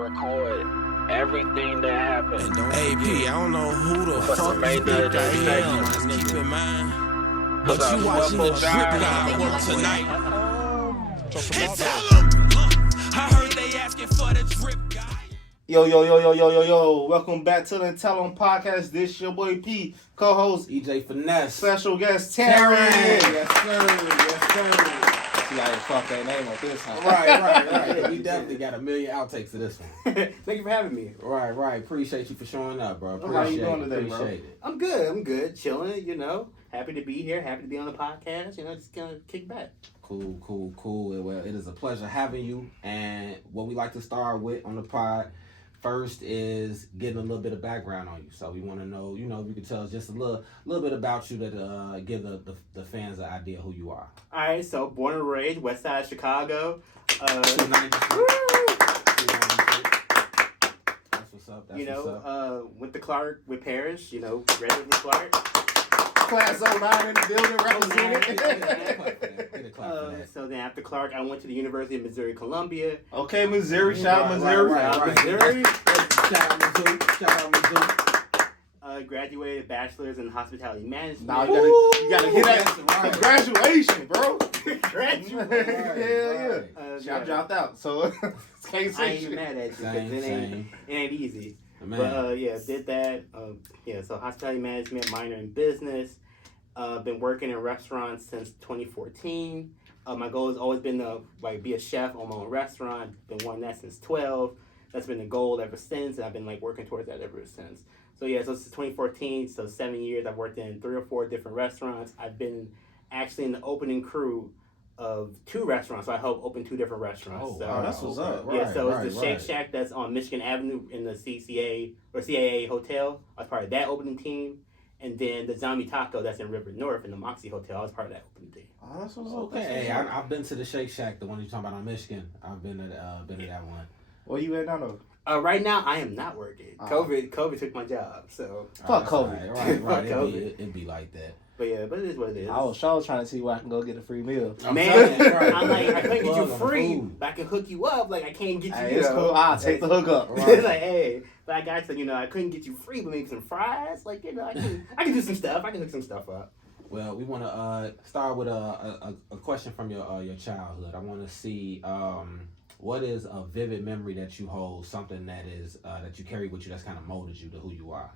record everything that happened. AP, I don't know who the fuck you think I am. Keep in mind. But you watching the Drip Guy work tonight. And tell them, I heard they asking for the Drip Guy. Yo. Welcome back to the AnTellEm podcast. This your boy P, co-host EJ Finesse. special guest Terran. Yes, sir. You gotta fuck that name up this time. Right. Yeah, we definitely got a million outtakes to this one. Thank you for having me. Right. Appreciate you for showing up, bro. How you doing today, bro? Appreciate it. I'm good. Chilling, Happy to be here. Happy to be on the podcast. Just gonna kick back. Cool. Well, it is a pleasure having you. And what we like to start with on the pod first is getting a little bit of background on you. So we want to know, if you could tell us just a little bit about you to give the fans an idea who you are. All right, so born and raised, West Side Chicago. 296. That's what's up. Went to Clark with Parish. Graduated with Clark. Class 09 in the building, represented. Get a clap for that. So then after Clark, I went to the University of Missouri Columbia. Okay, Missouri. Shout out Missouri. Right. Missouri. Shout out Mizzou. Graduated bachelor's in hospitality management. Nah, you gotta get that graduation, bro. Graduation. Yeah. I dropped out, so can't say I ain't shit. mad at you because it ain't easy. Man. But did that. So hospitality management, minor in business. Been working in restaurants since 2014. My goal has always been to be a chef on my own restaurant. Been wanting that since 12. That's been the goal ever since, and I've been working towards that ever since. So since 2014, so 7 years, I've worked in 3 or 4 different restaurants. I've been actually in the opening crew of 2 restaurants, so I helped open 2 different restaurants. That's what's up. It's the Shake Shack that's on Michigan Avenue in the CAA Hotel. I was part of that opening team. And then the Zombie Taco that's in River North in the Moxie Hotel. I was part of that opening team. Oh, that's what's up. Okay, hey, I've been to the Shake Shack, the one you're talking about on Michigan. I've been to that one. Where you at now, though? Right now, I am not working. COVID took my job, so. Fuck COVID. Right. COVID. It'd be like that. But it is what it is. I was trying to see where I can go get a free meal. Man, I'm I couldn't get you free, but I can hook you up. I can't get you. Hey, it's cool. I'll take the hook up. Right. But I got to, I couldn't get you free, but maybe some fries. I can do some stuff. I can hook some stuff up. Well, we want to start with a question from your childhood. I want to see what is a vivid memory that you hold, something that is that you carry with you that's kind of molded you to who you are.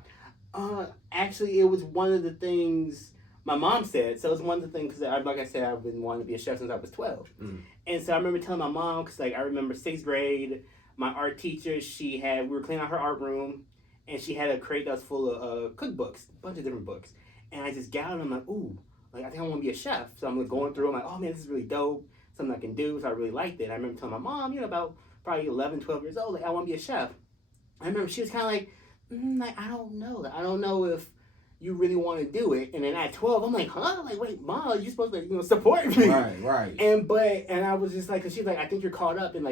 Actually, it was one of the things my mom said. So it's one of the things, because like I said, I've been wanting to be a chef since I was 12. Mm. And so I remember telling my mom, because I remember 6th grade, my art teacher, we were cleaning out her art room, and she had a crate that was full of cookbooks, a bunch of different books. And I just got them, I'm like, ooh, I think I want to be a chef. So I'm going through, I'm like, oh man, this is really dope, something I can do. So I really liked it. I remember telling my mom, about probably 11, 12 years old, I want to be a chef. I remember she was kind of like, I don't know. I don't know if you really want to do it. And then at 12, I'm like, huh? Wait, Mom, you're supposed to, support me. Right. And I was just like, because she's like, I think you're caught up in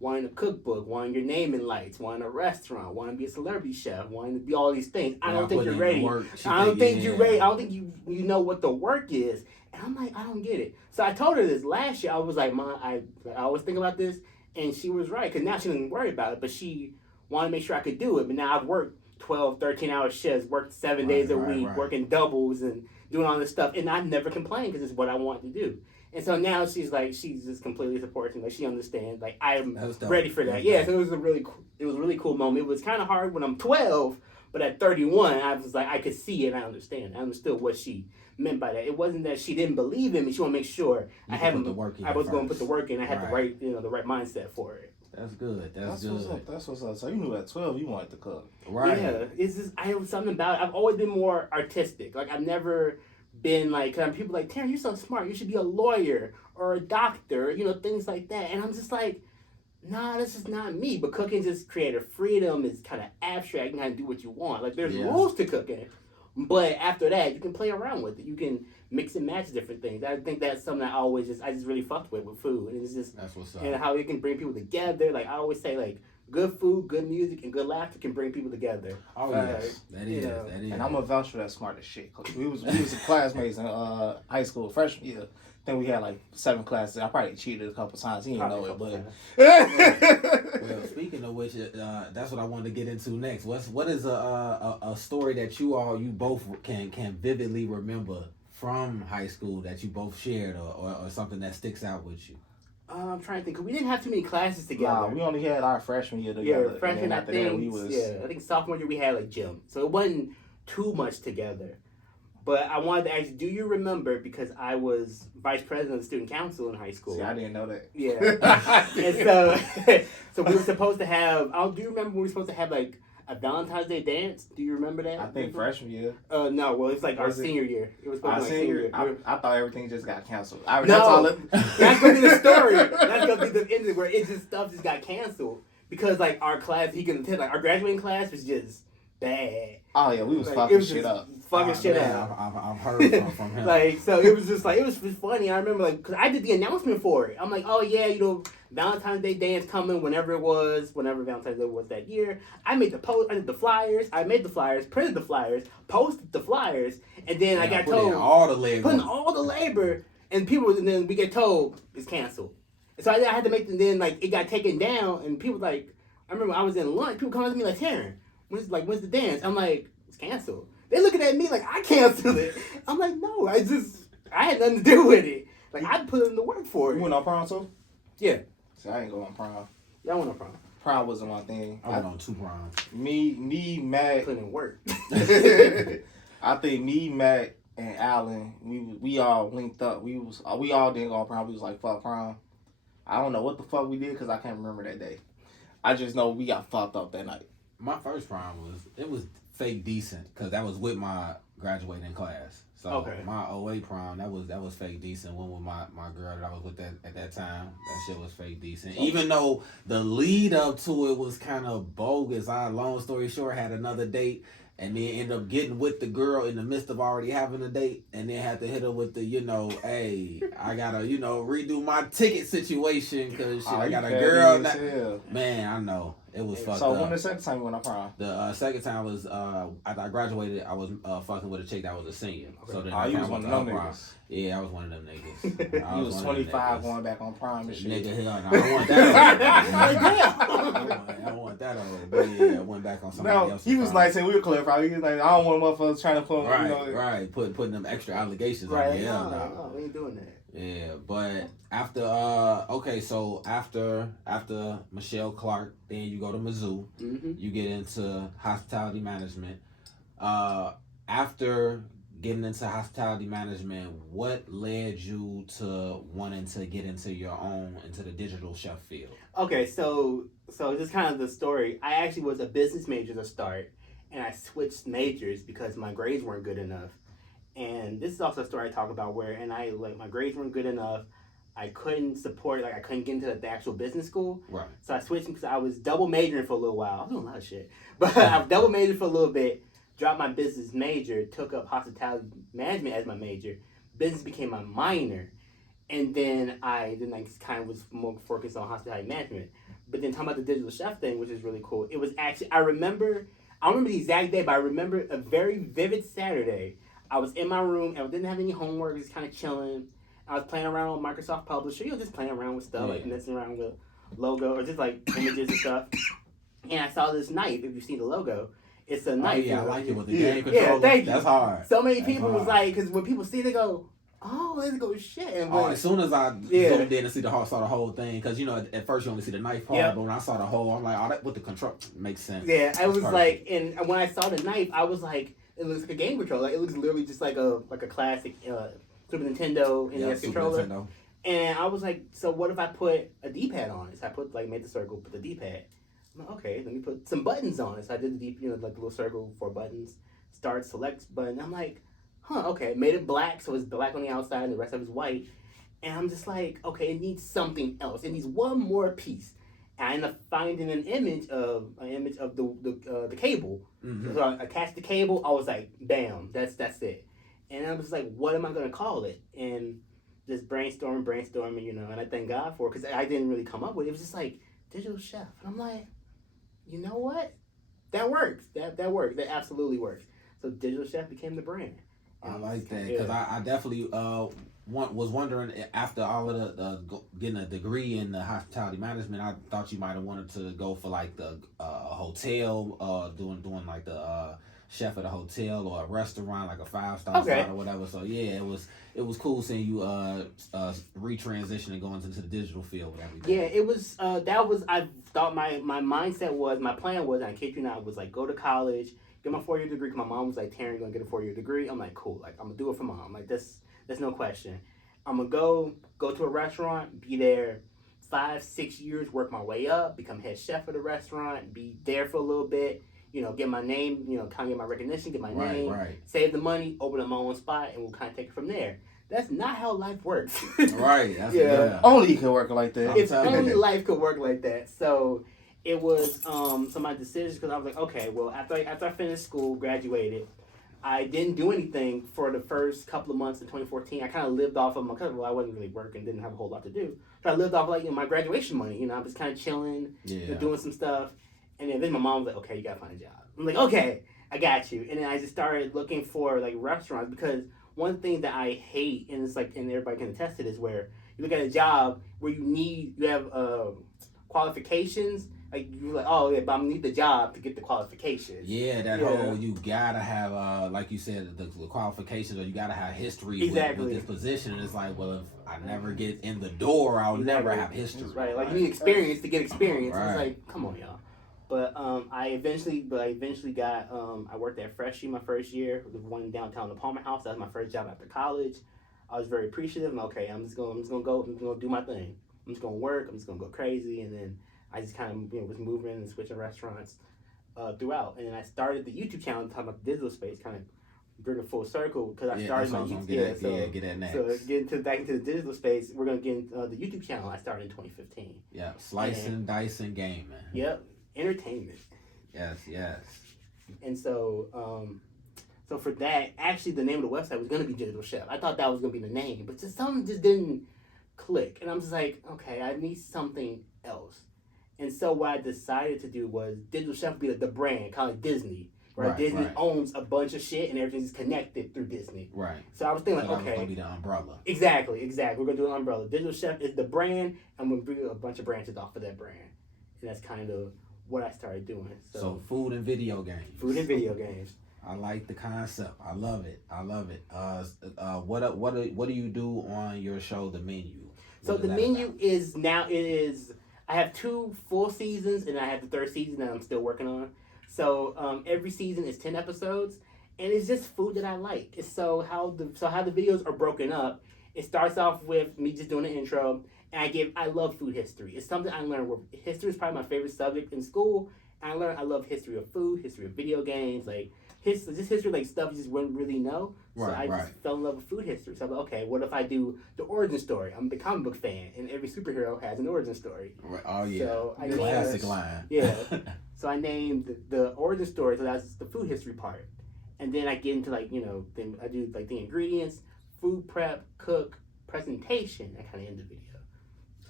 wanting a cookbook, wanting your name in lights, wanting a restaurant, wanting to be a celebrity chef, wanting to be all these things. I don't think you're ready. I don't think you're ready. I don't think you know what the work is. And I'm like, I don't get it. So I told her this last year. I was like, Mom, I always think about this. And she was right, because now she doesn't worry about it, but she wanted to make sure I could do it. But now I've worked 12, 13-hour shifts, worked 7 days a week, working doubles and doing all this stuff. And I never complained because it's what I want to do. And so now she's just completely supporting. She understands. I'm ready for that. Yeah, so it was a really cool moment. It was kind of hard when I'm 12, but at 31, I was I could see it and I understand. I understood what she meant by that. It wasn't that she didn't believe in me. She wanted to make sure I was going to put the work in. I had the right mindset for it. That's good. That's good. That's what's up. So you knew at 12 you wanted to cook. Right. Yeah. It's just, I have something about it. I've always been more artistic. I've never been people Terran, you're so smart. You should be a lawyer or a doctor, things like that. And I'm just nah, this is not me. But cooking just creative freedom. Is kind of abstract. You can kind of do what you want. There's rules to cooking. But after that, you can play around with it. You can mix and match different things. I think that's something I just really fucked with food. And it's just, that's what's up. And how it can bring people together. I always say, good food, good music, and good laughter can bring people together. Oh, yes. That is. And I'm going to vouch for that smart as shit. We was classmates in high school, freshman year. Then we had 7 classes. I probably cheated a couple times. He didn't know it, but. Well, speaking speaking of which, that's what I wanted to get into next. What is a story that you both can vividly remember from high school that you both shared, or something that sticks out with you? I'm trying to think. Cause we didn't have too many classes together. Nah, we only had our freshman year together. Yeah, freshman. I think. Was... Yeah, I think sophomore year we had like gym, so it wasn't too much together. But I wanted to ask you, do you remember, because I was vice president of the student council in high school. See, I didn't know that. Yeah. And so we were supposed to have, do you remember we were supposed to have like a Valentine's Day dance? Do you remember that? I think freshman year. No, well, it's like our senior year. It was supposed to be like senior year. I thought everything just got canceled. That's going to be the story. That's going to be the end where stuff just got canceled. Because like our class, he can tell, like our graduating class was just bad. Oh yeah, we was like, fucking shit up. Fucking shit up. I've heard from him. Like, so it was just like, it was funny. I remember like, because I did the announcement for it. I'm like, oh yeah, Valentine's Day dance coming whenever Valentine's Day was that year. I made the post, I did the flyers, printed the flyers, posted the flyers, and then I got told putting all the labor, and then we get told it's canceled. So I had to make them. Then like it got taken down, and people like, I remember I was in lunch. People come up to me like, Terran, when's the dance? I'm like, it's canceled. They looking at me like I canceled it. I'm like, no, I had nothing to do with it. Like I put in the work for it. You went on prom too? Yeah. See, I ain't go on prom. Yeah, I went on prom. Prom wasn't my thing. I went on 2 proms. Me, Matt. Put in work. I think me, Matt, and Alan, we all linked up. We all didn't go on prom. We was like, fuck prom. I don't know what the fuck we did because I can't remember that day. I just know we got fucked up that night. My first prom was fake decent because that was with my graduating class. So my 08 prom, that was fake decent. Went with my girl that I was with at that time. That shit was fake decent. Even though the lead up to it was kind of bogus. Long story short, had another date and then ended up getting with the girl in the midst of already having a date, and then had to hit her with the, hey, I gotta, redo my ticket situation because I got a girl. Man, I know. It was fucked up. So when the second time you went on prom? The second time was after I graduated. I was fucking with a chick that was a senior. Okay. So then you was one of them niggas. Yeah, I was one of them niggas. You was 25 going back on prom and shit. Nigga, hell no, I don't want that. I don't want that old. But yeah, I went back on somebody else. He was like saying we were clarifying. He was like, I don't want motherfuckers trying to put right, putting them extra allegations on me. Hell no, we ain't doing that. Yeah, but after after Michelle Clark, then you go to Mizzou. Mm-hmm. You get into hospitality management. After getting into hospitality management, what led you to wanting to get into the digital chef field? Okay, so just kind of the story. I actually was a business major to start, and I switched majors because my grades weren't good enough. And this is also a story I talk about where, my grades weren't good enough. I couldn't support, I couldn't get into the actual business school. Right. So I switched because I was double majoring for a little while. I was doing a lot of shit. But I was double majoring for a little bit, dropped my business major, took up hospitality management as my major. Business became my minor. And then I kind of was more focused on hospitality management. But then talking about the digital chef thing, which is really cool, it was actually, I don't remember the exact day, but I remember a very vivid Saturday. I was in my room, and I didn't have any homework, just kind of chilling. I was playing around with Microsoft Publisher, just playing around with stuff, messing around with logo, or just images and stuff. And I saw this knife, if you see the logo. It's a knife. Oh, yeah, I like it with the game controller. Yeah, thank you. That's hard. So many people was because when people see it, they go, oh, let's go shit. And as soon as I zoomed in and saw the whole thing, because, at first you only see the knife part, but when I saw the whole, I'm like, that with the control makes sense. Yeah, I was perfect. And when I saw the knife, I was like, it looks like a game controller. It looks literally just like a classic Super Nintendo NES controller. Nintendo. And I was like, so what if I put a D-pad on it? So I made the circle, put the D-pad. I'm like, okay, let me put some buttons on it. So I did the the little circle, 4 buttons, start, select button. I'm like, okay. Made it black, so it's black on the outside and the rest of it is white. And I'm just like, okay, it needs something else. It needs one more piece. And I ended up finding an image of the cable. Mm-hmm. So I attached the cable. I was like, bam, that's it. And I was like, what am I gonna call it? And just brainstorming, and I thank God for it because I didn't really come up with it. It was just like digital chef, and I'm like, you know what? That works. That works. That absolutely works. So digital chef became the brand. I like that because I definitely was wondering after all of the getting a degree in the hospitality management, I thought you might have wanted to go for like the hotel, doing like the chef at a hotel or a restaurant, like a 5-star spot or whatever. So yeah, it was cool seeing you retransition and going into the digital field with everything. Yeah, it was I thought my mindset was, my plan was, and I kid you not, was like go to college, get my 4-year degree. Cause my mom was like, Terran, you're gonna get a 4-year degree. I'm like, cool, like I'm gonna do it for mom. Like there's no question. I'm gonna go to a restaurant, be there 5-6 years, work my way up, become head chef of the restaurant, be there for a little bit, get my name, kind of get my recognition, get my name, save the money, open up my own spot, and we'll kind of take it from there. That's not how life works. Right. That's only you can work like that. If only life could work like that. So it was some of my decisions, because I was like, okay, well, after I finished school, graduated, I didn't do anything for the first couple of months in 2014. I kind of lived off of I wasn't really working, didn't have a whole lot to do. So I lived off my graduation money. I was kind of chilling, doing some stuff. And then my mom was like, okay, you got to find a job. I'm like, okay, I got you. And then I just started looking for like restaurants, because one thing that I hate, and it's like, and everybody can attest to this, where you look at a job where you have qualifications. Like you're like, oh yeah, but I need the job to get the qualifications. Yeah, that whole you gotta have like you said the qualifications, or you gotta have history with this position. And it's like, well, if I never get in the door, I'll never have history. That's right. Like you need experience to get experience. Right. It's like, come on, y'all. But I eventually got I worked at Freshie my first year, the one downtown the Palmer House. That was my first job after college. I was very appreciative. And okay, I'm just gonna do my thing. I'm just gonna work. I'm just gonna go crazy, and then I just kind of was moving and switching restaurants throughout. And then I started the YouTube channel talking about the digital space, kind of bring it full circle, because I started my YouTube. Get that next. So back into the digital space, we're gonna get into the YouTube channel I started in 2015. Yeah, slicing, dicing, gaming. Yep, entertainment. Yes. And so so for that, actually the name of the website was gonna be Digital Chef. I thought that was gonna be the name, but something just didn't click. And I'm just like, okay, I need something else. And so what I decided to do was Digital Chef would be the brand, kind of like Disney, right? Disney owns a bunch of shit and everything's connected through Disney. Right. So I was thinking, okay. That would be the umbrella. Exactly. We're going to do an umbrella. Digital Chef is the brand, and we're going to do a bunch of branches off of that brand. And that's kind of what I started doing. So food and video games. Food and video games. I like the concept. I love it. What do you do on your show, The Menu? So the menu is I have 2 full seasons, and I have the 3rd season that I'm still working on. So every season is 10 episodes, and it's just food that I like. It's how the videos are broken up. It starts off with me just doing an intro, and I love food history. It's something I learned. History is probably my favorite subject in school. And I love history of food, history of video games, like history, like stuff you just wouldn't really know. So I just fell in love with food history. So I'm like, okay, what if I do the origin story? I'm a big comic book fan, and every superhero has an origin story. Right. Oh yeah, so classic line. Yeah. So I named the origin story. So that's the food history part, and then I get into then I do like the ingredients, food prep, cook, presentation. I kind of end the video.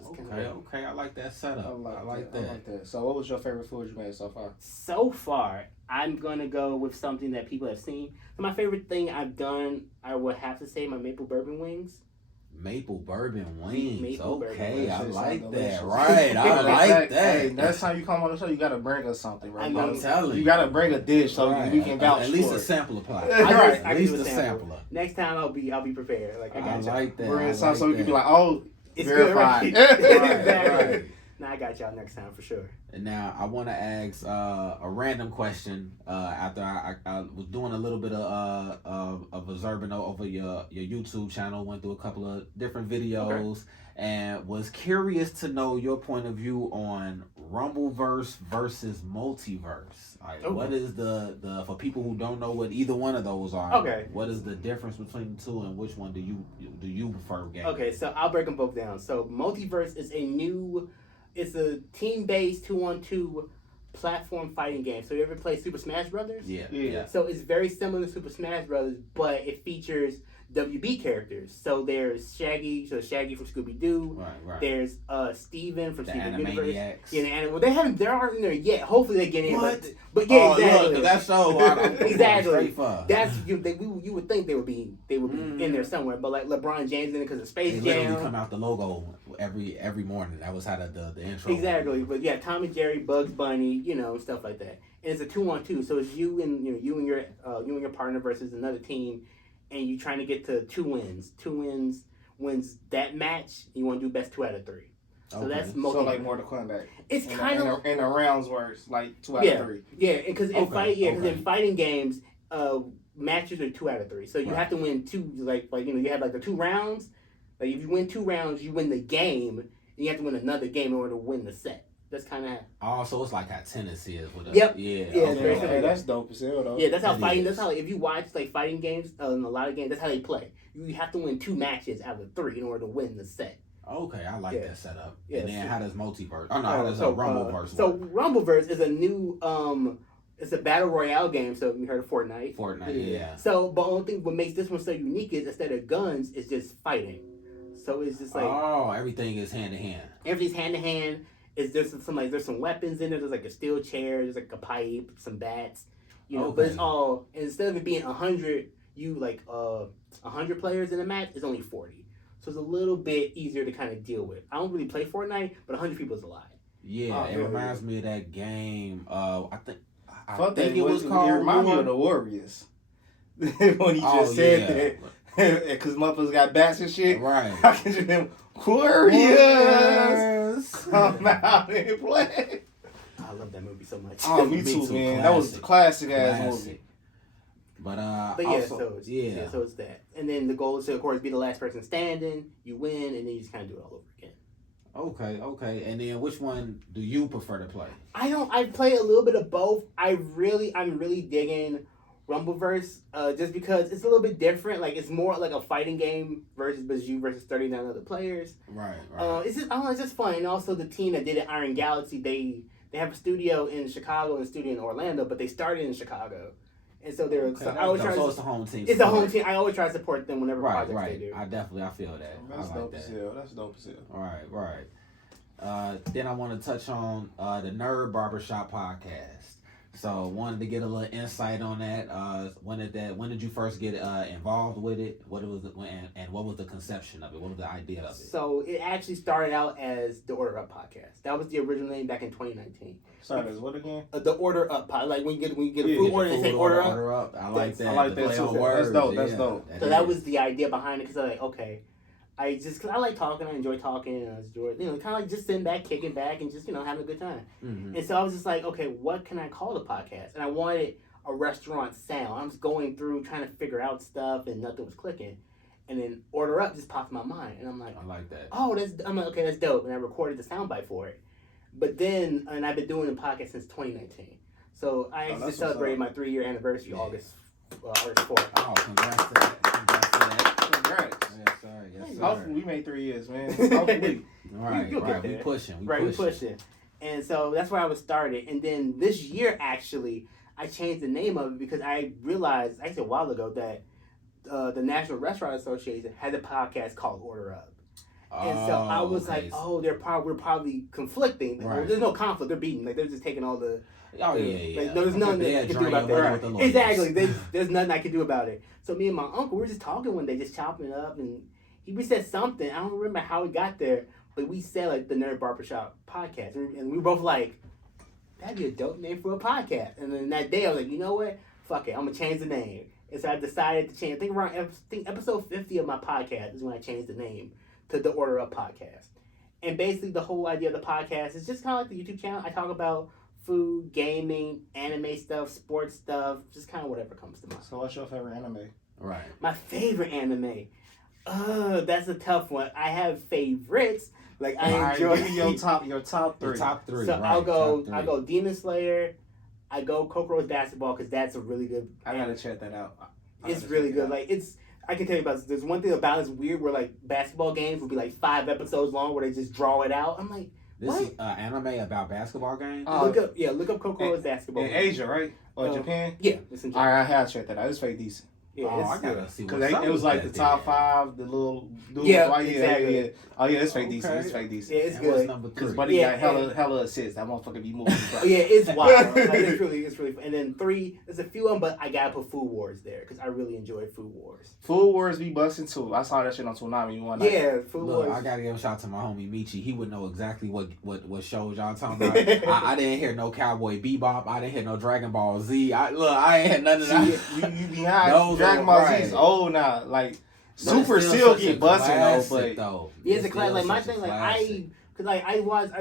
Okay, I like that setup. I like that. So what was your favorite food you made so far? So far, I'm going to go with something that people have seen. So my favorite thing I've done, I would have to say my maple bourbon wings. Maple bourbon wings. Okay, I like delicious. That. Right, I like that. Hey, next time you come on the show, you got to bring us something, right? I'm telling you. You got to bring a dish so we can vouch for it. At least a sample apply. At least a sampler. Next time I'll be prepared. Like I like that. Bring something so we can be like, oh, it's verified. Good, right? Right. Now I got y'all next time for sure. And now I want to ask a random question. After I was doing a little bit of observing over your YouTube channel, went through a couple of different videos, and was curious to know your point of view on Rumbleverse versus Multiverse. Like, what is the for people who don't know what either one of those are? Okay. What is the difference between the two, and which one do you prefer? Game? Okay, so I'll break them both down. So Multiverse is it's a team-based 2-on-2 platform fighting game. So you ever play Super Smash Brothers? Yeah. So it's very similar to Super Smash Brothers, but it features WB characters. So there's Shaggy, Shaggy from Scooby Doo. Right. There's Steven from the Steven Universe. Yeah, Well, they aren't in there yet. Hopefully they get in. What? But yeah, exactly. Look, that's so exactly. That's you would think they would be in there somewhere. But like LeBron James in it because of Space Jam. They literally come out the logo every morning. That was how the intro. Exactly. But yeah, Tom and Jerry, Bugs Bunny, stuff like that. And it's a 2-on-2, so it's you and your partner versus another team. And you trying to get to 2 wins. 2 wins wins that match. You want to do best 2 out of 3. So that's so like Mortal Kombat. It's kind of in the rounds where it's like 2 out of 3. Yeah, because in fighting games, matches are 2 out of 3. So you have to win 2. Like you have like the 2 rounds. Like if you win 2 rounds, you win the game. And you have to win another game in order to win the set. That's kind of. Oh, so it's like how tennis is with us. Yep. Yeah. Okay. That's dope as hell though. Yeah, that's how fighting. That's how if you watch like fighting games, in a lot of games, that's how they play. You have to win 2 matches out of 3 in order to win the set. Okay, I like that setup. Yeah, and then how does multiverse? Oh no, how does Rumbleverse work? So Rumbleverse is a new it's a battle royale game. So you heard of Fortnite? Yeah. So, but only thing what makes this one so unique is instead of guns, it's just fighting. So it's just like everything is hand to hand. Everything's hand to hand. There's some weapons in there. There's like a steel chair. There's like a pipe, some bats. But it's all instead of it being 100, 100 players in a match, it's only 40. So it's a little bit easier to kind of deal with. I don't really play Fortnite, but 100 people is a lot. Yeah, it reminds me of that game. I think it was called. It reminds me of the Warriors. When he just said that. Because motherfuckers got bats and shit. Right. I can just them Warriors come out and play. I love that movie so much. Oh, me too, man. That was a classic ass movie. But so it's that. And then the goal is to, of course, be the last person standing. You win, and then you just kind of do it all over again. Okay. And then which one do you prefer to play? I play a little bit of both. I'm really digging Rumbleverse, just because it's a little bit different. Like it's more like a fighting game versus you versus 39 other players. Right. It's just fun, and also the team that did it, Iron Galaxy, they have a studio in Chicago and a studio in Orlando, but they started in Chicago, and so they're. So I always try. So it's the home team. It's the home team. I always try to support them whenever projects they do. I feel that. That's dope as hell. That's dope as hell. Right. Then I want to touch on the Nerd Barbershop podcast. So wanted to get a little insight on that. When did you first get involved with it? What was and what was the conception of it? What was the idea of it? So it actually started out as the Order Up podcast. That was the original name back in 2019. Sorry, as what again? The Order Up podcast. Like when you get a food order and say Order Up. I like that. I like that too. That's dope. That's dope. So that was the idea behind it, because I'm like, okay. Cause I like talking, I enjoy talking, and I enjoy, kind of like just sitting back, kicking back, and just, having a good time. Mm-hmm. And so I was just like, okay, what can I call the podcast? And I wanted a restaurant sound. I'm just going through trying to figure out stuff, and nothing was clicking. And then Order Up just popped in my mind, and I'm like, I like that. I'm like, okay, that's dope. And I recorded the soundbite for it. But then, and I've been doing the podcast since 2019. So I actually celebrated my 3-year anniversary August 4th. Oh, congrats to that. Congrats. Yes, sir. Hopefully we made 3 years, man. Hopefully. Right. We pushing. We pushing. And so that's where I was started. And then this year, actually, I changed the name of it because I realized, actually a while ago, that the National Restaurant Association had a podcast called Order Up. And so I was like, we're probably conflicting. Right. Well, there's no conflict. They're beating. Like, they're just taking all the... Like, there's nothing I can do about that. Exactly. There's nothing I can do about it. So me and my uncle, we were just talking one day, just chopping it up, and we said something. I don't remember how we got there, but we said like the Nerd Barbershop podcast, and we were both like, that'd be a dope name for a podcast. And then that day I was like, you know what? Fuck it, I'm gonna change the name. And so I decided to change. I think episode 50 of my podcast is when I changed the name to the Order Up Podcast. And basically the whole idea of the podcast is just kind of like the YouTube channel. I talk about food, gaming, anime stuff, sports stuff, just kind of whatever comes to mind. So what's your favorite anime? Right. My favorite anime? That's a tough one. I have favorites. Like I enjoy give me your top 3. Your top 3. So right, I'll go Demon Slayer. I go Kokoro's Basketball because that's a really good. I gotta check that out. It's really good. Like I can tell you about this. There's one thing about it's weird where like basketball games will be like 5 episodes long where they just draw it out. I'm like, this is anime about basketball games? Look up Kokoro's Basketball. In Asia, right? Or Japan? Yeah, it's in Japan. Alright, I have checked that out. It's very decent. Yeah, I gotta see because it was like the top 5, the little dude. Exactly. Yeah. Oh yeah, it's fake decent. It's fake decent. Yeah, it's good. Because Buddy got hella assists. That motherfucker be moving. Yeah, it's wild. Like, it's really fun. And then 3, there's a few of them, but I gotta put Food Wars there because I really enjoyed Food Wars. Food Wars be busting too. I saw that shit on Toonami one night. Yeah, Food Wars. I gotta give a shout out to my homie Michi. He would know exactly what shows y'all talking about. I didn't hear no Cowboy Bebop. I didn't hear no Dragon Ball Z. I ain't had none of that. You behind. Dragon Ball Z is old now. Like Super still get busting though. Yeah, it's a classic. Like my thing, like Cause like I watched.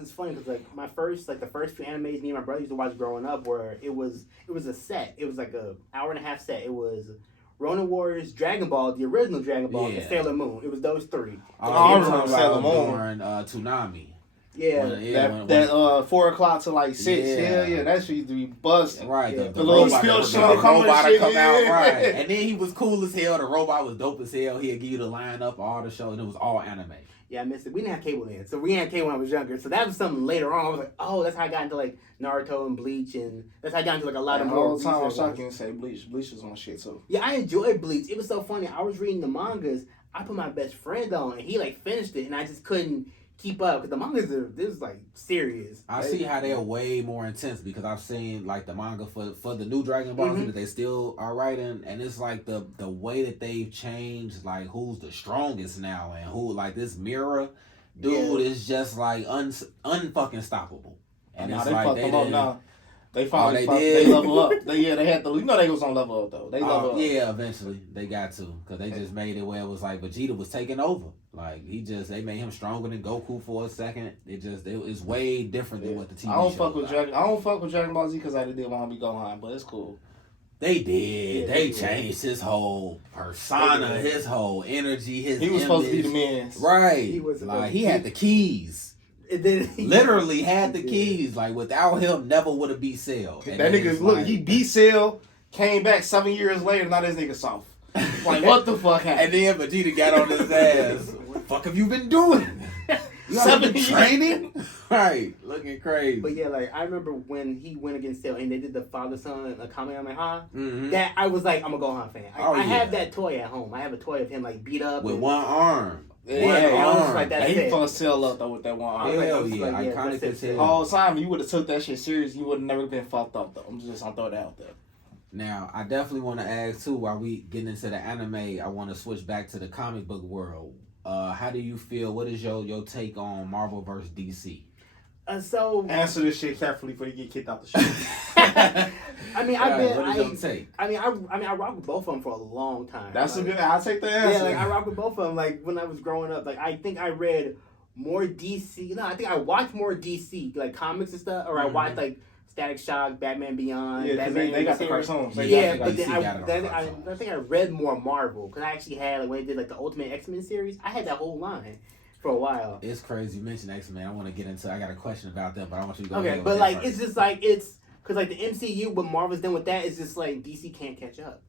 It's funny because like the first few animes me and my brother used to watch growing up, where it was a set. It was like a hour and a half set. It was Ronin Warriors, Dragon Ball, the original Dragon Ball, and Sailor Moon. It was those 3. I remember Sailor Moon during Toonami. Yeah, that 4 o'clock to like 6. Yeah, that shit used to be busting. Right, the little spill show come out, right. And then he was cool as hell. The robot was dope as hell. He'd give you the lineup, all the show, and it was all anime. Yeah, I missed it. We didn't have cable then, so we had cable when I was younger. So that was something later on. I was like, oh, that's how I got into like Naruto and Bleach, and that's how I got into like a lot of more. All the time I was talking and say Bleach. Bleach was on shit too. Yeah, I enjoyed Bleach. It was so funny. I was reading the mangas. I put my best friend on, and he like finished it, and I just couldn't keep up because the mangas this is like serious. I see how they're way more intense because I've seen like the manga for the new Dragon Ball Z that they still are writing, and it's like the way that they've changed like who's the strongest now and who like this Mirror dude is just like unfucking stoppable. And it's they like fucked them up now. They finally they level up. They had to. They was on level up though. They level up. Yeah, eventually they got to because they just made it where it was like Vegeta was taking over. Like they made him stronger than Goku for a second. It's way different than what the TV. I don't fuck with Dragon Ball Z because I did want to be Gohan, but it's cool. They did. They changed his whole persona, his whole energy. He was supposed to be the man, right? He was like he had the keys. Literally had the keys. Like without him, never would have beat Cell. And that nigga he beat Cell, came back 7 years later. Now this nigga soft. Like what the fuck happened? And then Vegeta got on his ass. What the fuck have you been doing? You 7 training? Right, looking crazy. But yeah, like I remember when he went against Cell and they did the father-son Kamehameha. That I was like, I'm a Gohan fan. I have that toy at home. I have a toy of him like beat up with one arm. Like that. He fucked Cell up though with that one arm. Hell yeah, iconic as hell. Whole time you would have took that shit serious, you would have never been fucked up though. I'm throw that out there. Now, I definitely want to ask too, while we get into the anime, I want to switch back to the comic book world. How do you feel? What is your take on Marvel versus DC? So answer this shit carefully before you get kicked out the show. I mean, what is your take? I rock with both of them for a long time. That's a good. I'll take the answer. Yeah, like I rock with both of them. Like when I was growing up, like I think I read more DC. No, I think I watched more DC like comics and stuff, or I watched like Static Shock, Batman Beyond. Yeah, Batman they got the cartoons. But then I think I read more Marvel because I actually had like when they did like the Ultimate X-Men series. I had that whole line for a while. It's crazy you mentioned X-Men. I want to get into. I got a question about that, but I want you to go. Okay, but like it's just like it's because like the MCU, what Marvel's done with that is just like DC can't catch up.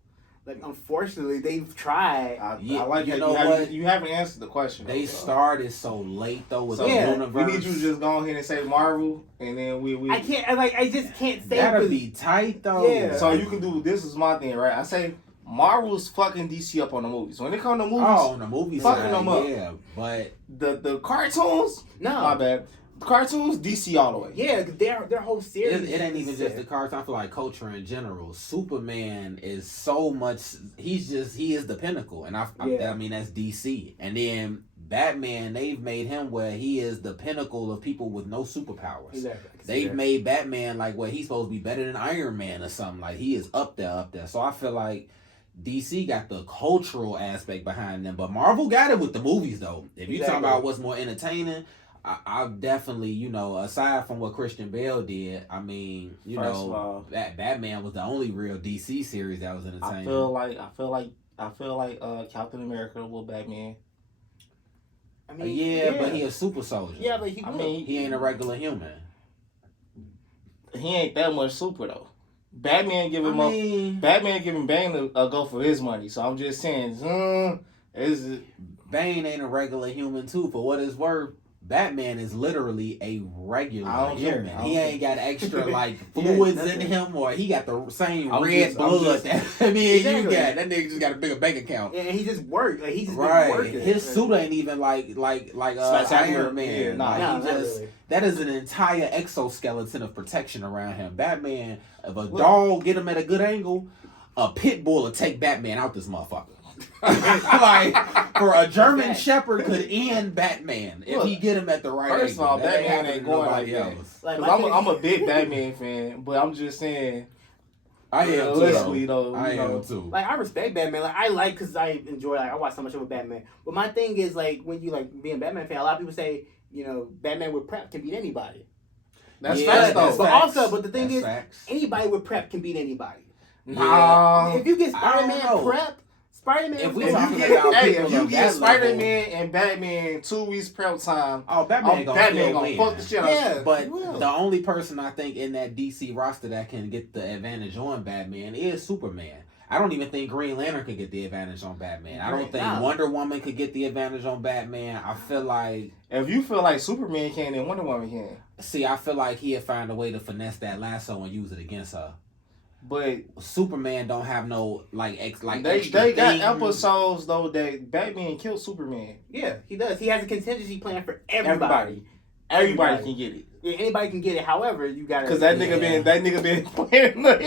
Like unfortunately, they've tried. I like that. You haven't answered the question. They started so late though with the universe. We need you to just go ahead and say Marvel, and then we. I can't. I just can't say. That'll be tight though. Yeah. So you can do. This is my thing, right? I say Marvel's fucking DC up on the movies. When it comes to movies, on the movies, fucking them up. Yeah, but the cartoons, no, my bad. The cartoons, DC all the way. Yeah, their whole series. It ain't even just the cartoons. I feel like culture in general. Superman is so much. He is the pinnacle, and I mean that's DC. And then Batman, they've made him where he is the pinnacle of people with no superpowers. Exactly. They've made Batman like where he's supposed to be better than Iron Man or something. Like he is up there. So I feel like DC got the cultural aspect behind them, but Marvel got it with the movies though. If you talk about what's more entertaining, I definitely, aside from what Christian Bale did, I mean, Batman was the only real DC series that was entertaining. I feel like Captain America was Batman. I mean, but he a super soldier. Yeah, but he ain't a regular human. He ain't that much super though. Batman giving Bane a go for his money. So I'm just saying, Bane ain't a regular human too. For what it's worth, Batman is literally a regular human. He ain't got extra like fluids in him, or he got the same red blood that you got. That nigga just got a bigger bank account. Yeah, and he just worked. Like, he's just working. His suit ain't even like Iron Man. Really. That is an entire exoskeleton of protection around him. Batman, if a dog get him at a good angle, a pit bull will take Batman out this motherfucker. Like, for a German Shepherd could end Batman if he get him at the right angle. First of all, Batman ain't going like that. Like, I'm a big Batman fan, but I'm just saying. I am too. I am too. Like, I respect Batman. Like, I like because I enjoy. Like, I watch so much of Batman. But my thing is like when you like being a Batman fan, a lot of people say Batman with prep can beat anybody. That's facts though. But the thing is, anybody with prep can beat anybody. Nah. If you get Spider-Man prep. If you get Spider-Man and Batman 2 weeks prep time, Batman gonna fuck the shit out. Yeah, but the only person I think in that DC roster that can get the advantage on Batman is Superman. I don't even think Green Lantern could get the advantage on Batman. I don't think Wonder Woman could get the advantage on Batman. I feel like if you feel like Superman can, then Wonder Woman can. See, I feel like he'd find a way to finesse that lasso and use it against her. But Superman don't have no they got episodes though that Batman killed Superman. Yeah, he does. He has a contingency plan for everybody. Everybody can get it. Yeah, anybody can get it. However, you gotta because that nigga been playing. Like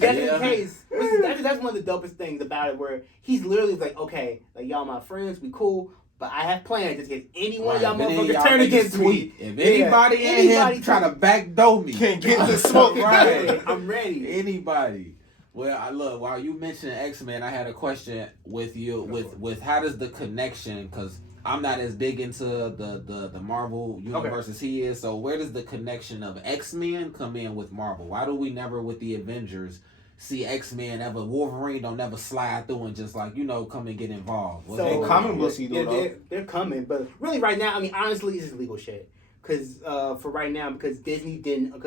just in case. That's one of the dopest things about it, where he's literally like, okay, like y'all my friends, we cool. But I have plans just in case any one of y'all motherfuckers turn against me. If anybody in here try to backdoor me, can get the smoke. Right. I'm ready. Anybody. Well, while you mentioned X-Men, I had a question with you with how does the connection, because I'm not as big into the Marvel universe as he is, so where does the connection of X-Men come in with Marvel? Why do we never with the Avengers see X-Men ever? Wolverine don't never slide through and just like come and get involved. So comic books they're coming, but really right now, I mean honestly, it's just legal shit. Because for right now, because Disney didn't.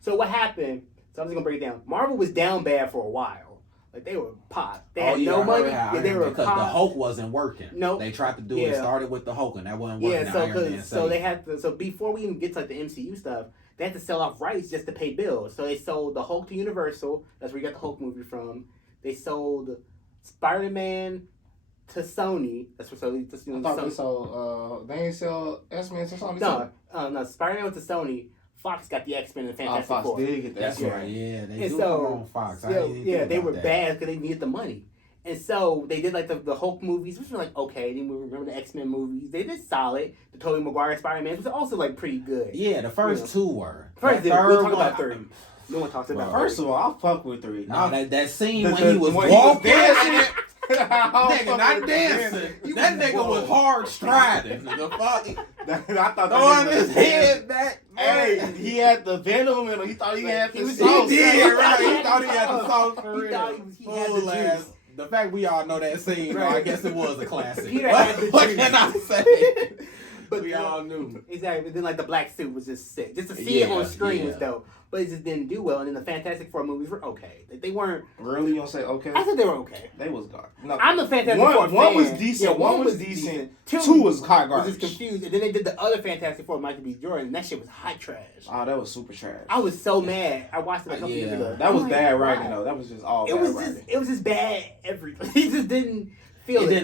So what happened? So I'm just gonna break it down. Marvel was down bad for a while. Like they were popped. They had no money. They were because the Hulk wasn't working. No, they tried to do it. Started with the Hulk and that wasn't working. So they had to. So before we even get to like the MCU stuff, they had to sell off rights just to pay bills. So they sold the Hulk to Universal. That's where you got the Hulk movie from. They sold Spider-Man to Sony. That's what Sony. They ain't sell X-Men to Sony. No. Spider-Man went to Sony. Fox got the X-Men and the Fantastic Four. Fox did get that. That's right. Yeah, they do come on Fox. They were bad because they needed the money. And so they did like the Hulk movies, which were like okay. Then we remember the X-Men movies. They did solid. The Tobey Maguire Spider-Man was also like pretty good. Yeah, the first two were. First, we'll talk about 3. No one talks about. First of all, I fuck with 3. No, that scene when he was walking. Nigga, not dancing. That nigga was hard striding. The fuck. I thought throwing his head back. Hey, he had the venom in him. He thought he had the sauce. He did, right? He thought he had the sauce for real. He had the juice. The fact we all know that scene, right. I guess it was a classic. What can I say? But we all knew. Exactly. But then like the black suit was just sick. Just to see it on screen was dope. But it just didn't do well. And then the Fantastic Four movies were okay. They weren't. Really? You don't say okay? I said they were okay. They was garbage. No, I'm a Fantastic Four fan. One was decent. Yeah, one was decent. Two was hot garbage. I was just confused. And then they did the other Fantastic Four, Michael B. Jordan. And that shit was hot trash. Oh, that was super trash. I was so mad. I watched it a couple years ago. That was bad writing, though. That was just all bad writing. It was just bad everything. He just didn't.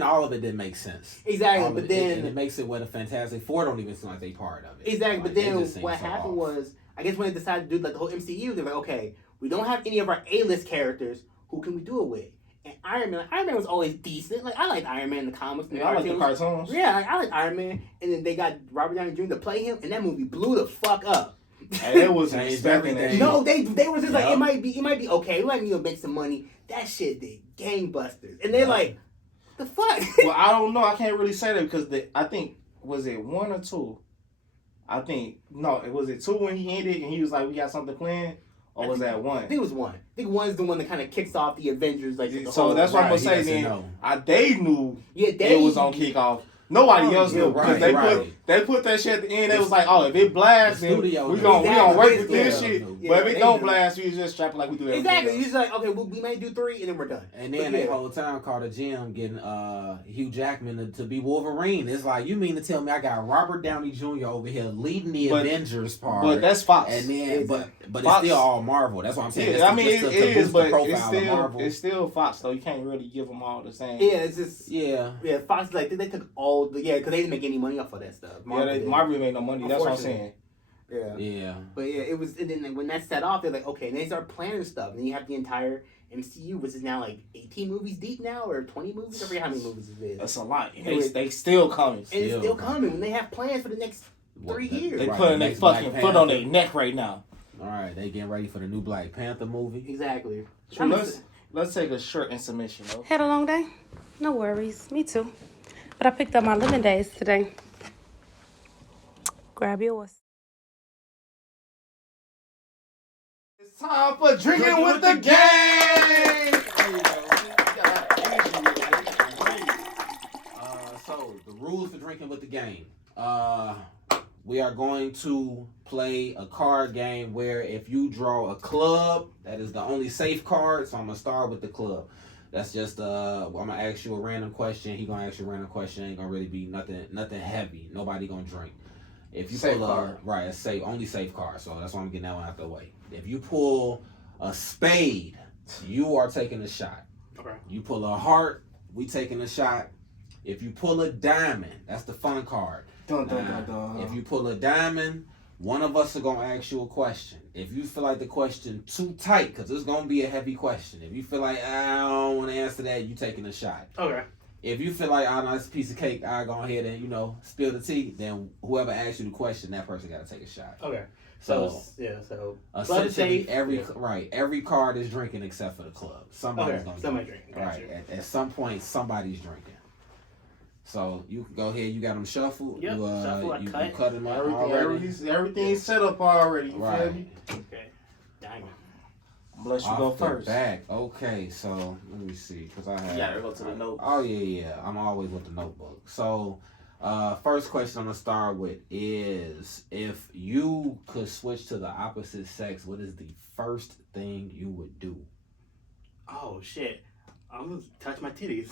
All of it didn't make sense. Exactly, but then it makes it where the Fantastic Four don't even seem like they part of it. Exactly, but then what happened was, I guess when they decided to do like the whole MCU, they're like, okay, we don't have any of our A-list characters. Who can we do it with? And Iron Man was always decent. Like I liked Iron Man in the comics. Yeah, I like the cartoons. Yeah, I like Iron Man. And then they got Robert Downey Jr. to play him, and that movie blew the fuck up. And it was expecting that. No, they were just like it might be okay. Let me make some money. That shit did gangbusters, and they're like. The fuck? Well, I don't know. I can't really say that because I think was it 1 or 2? I think was it 2 when he ended and he was like, "We got something planned," or was that 1? I think it was 1. I think 1's the one that kind of kicks off the Avengers. Like so that's what I'm gonna say. Then they knew it was on kickoff. Nobody else knew because They put that shit at the end. They was like, "Oh, if it blasts, then we gonna work with this shit. But if it don't blast, we just strap it like we do everything Exactly. else." You just like, okay, we may do 3 and then we're done. And then they whole time called the gym getting Hugh Jackman to be Wolverine. It's like, you mean to tell me I got Robert Downey Jr. over here leading the Avengers part? But that's Fox. And then, but Fox, it's still all Marvel. That's what I'm saying. Yeah, I mean, it is, but Marvel. it's still Fox, though. You can't really give them all the same. Yeah, it's just yeah. Fox like they took all the because they didn't make any money off of that stuff. Marvel made no money. That's what I'm saying. Yeah. But it was. And then when that set off, they're like, okay, and they start planning stuff. And then you have the entire MCU, which is now like 18 movies deep now, or 20 movies. I forget how many movies it is. That's a lot. They still coming. And it's still coming. And they have plans for the next 3 years. They putting their fucking foot on their neck right now. All right, they getting ready for the new Black Panther movie. Exactly. So let's take a short intermission, though. Had a long day? No worries. Me too. But I picked up my lemonades today. Grab yours. It's time for Drinking with the Gang! So, the rules for Drinking with the Gang. We are going to play a card game where if you draw a club, that is the only safe card. So I'm going to start with the club. That's just, I'm going to ask you a random question. He going to ask you a random question. Ain't going to really be nothing heavy. Nobody going to drink. If you safe pull card. Right, a safe, only safe card. So that's why I'm getting that one out the way. If you pull a spade, you are taking a shot. Okay. You pull a heart, we taking a shot. If you pull a diamond, that's the fun card. Dun, dun, dun, dun. If you pull a diamond, one of us are going to ask you a question. If you feel like the question too tight, because it's going to be a heavy question. If you feel like, I don't want to answer that, you taking a shot. Okay. If you feel like, oh, no, it's a piece of cake, I go ahead and, spill the tea, then whoever asks you the question, that person got to take a shot. Okay. So essentially, every card is drinking except for the club. Somebody's going to drink. Right. At some point, somebody's drinking. So you can go ahead. You got them shuffled. Yep. You cut them out already. Everything's set up already. You right. feel me? Okay. Diamond. Unless you go first. Back. Okay. So let me see, because I have. You gotta go to the notebook. Oh yeah. I'm always with the notebook. So, first question I'm gonna start with is: if you could switch to the opposite sex, what is the first thing you would do? Oh shit! I'm gonna touch my titties.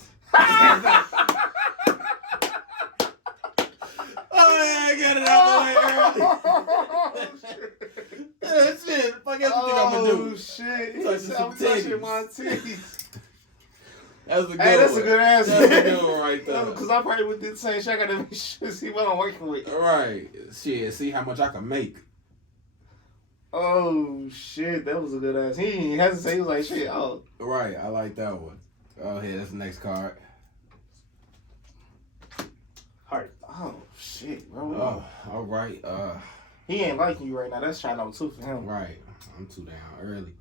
I got it out the way early. Shit. Fuck else you think I'm gonna do? Oh shit. I'm touching my titties. That's a good that's one. a good answer. That's a good one right there. Because I probably would do the same shit. I gotta make sure see what I'm working with. Right. Shit, see how much I can make. Oh shit, that was a good answer. He didn't hesitate. He was like, shit, oh. Right, I like that one. Oh, here, that's the next card. Heart. Oh shit, bro. Oh, all right. He ain't liking you right now. That's shot number 2 for him. Right. I'm too down early.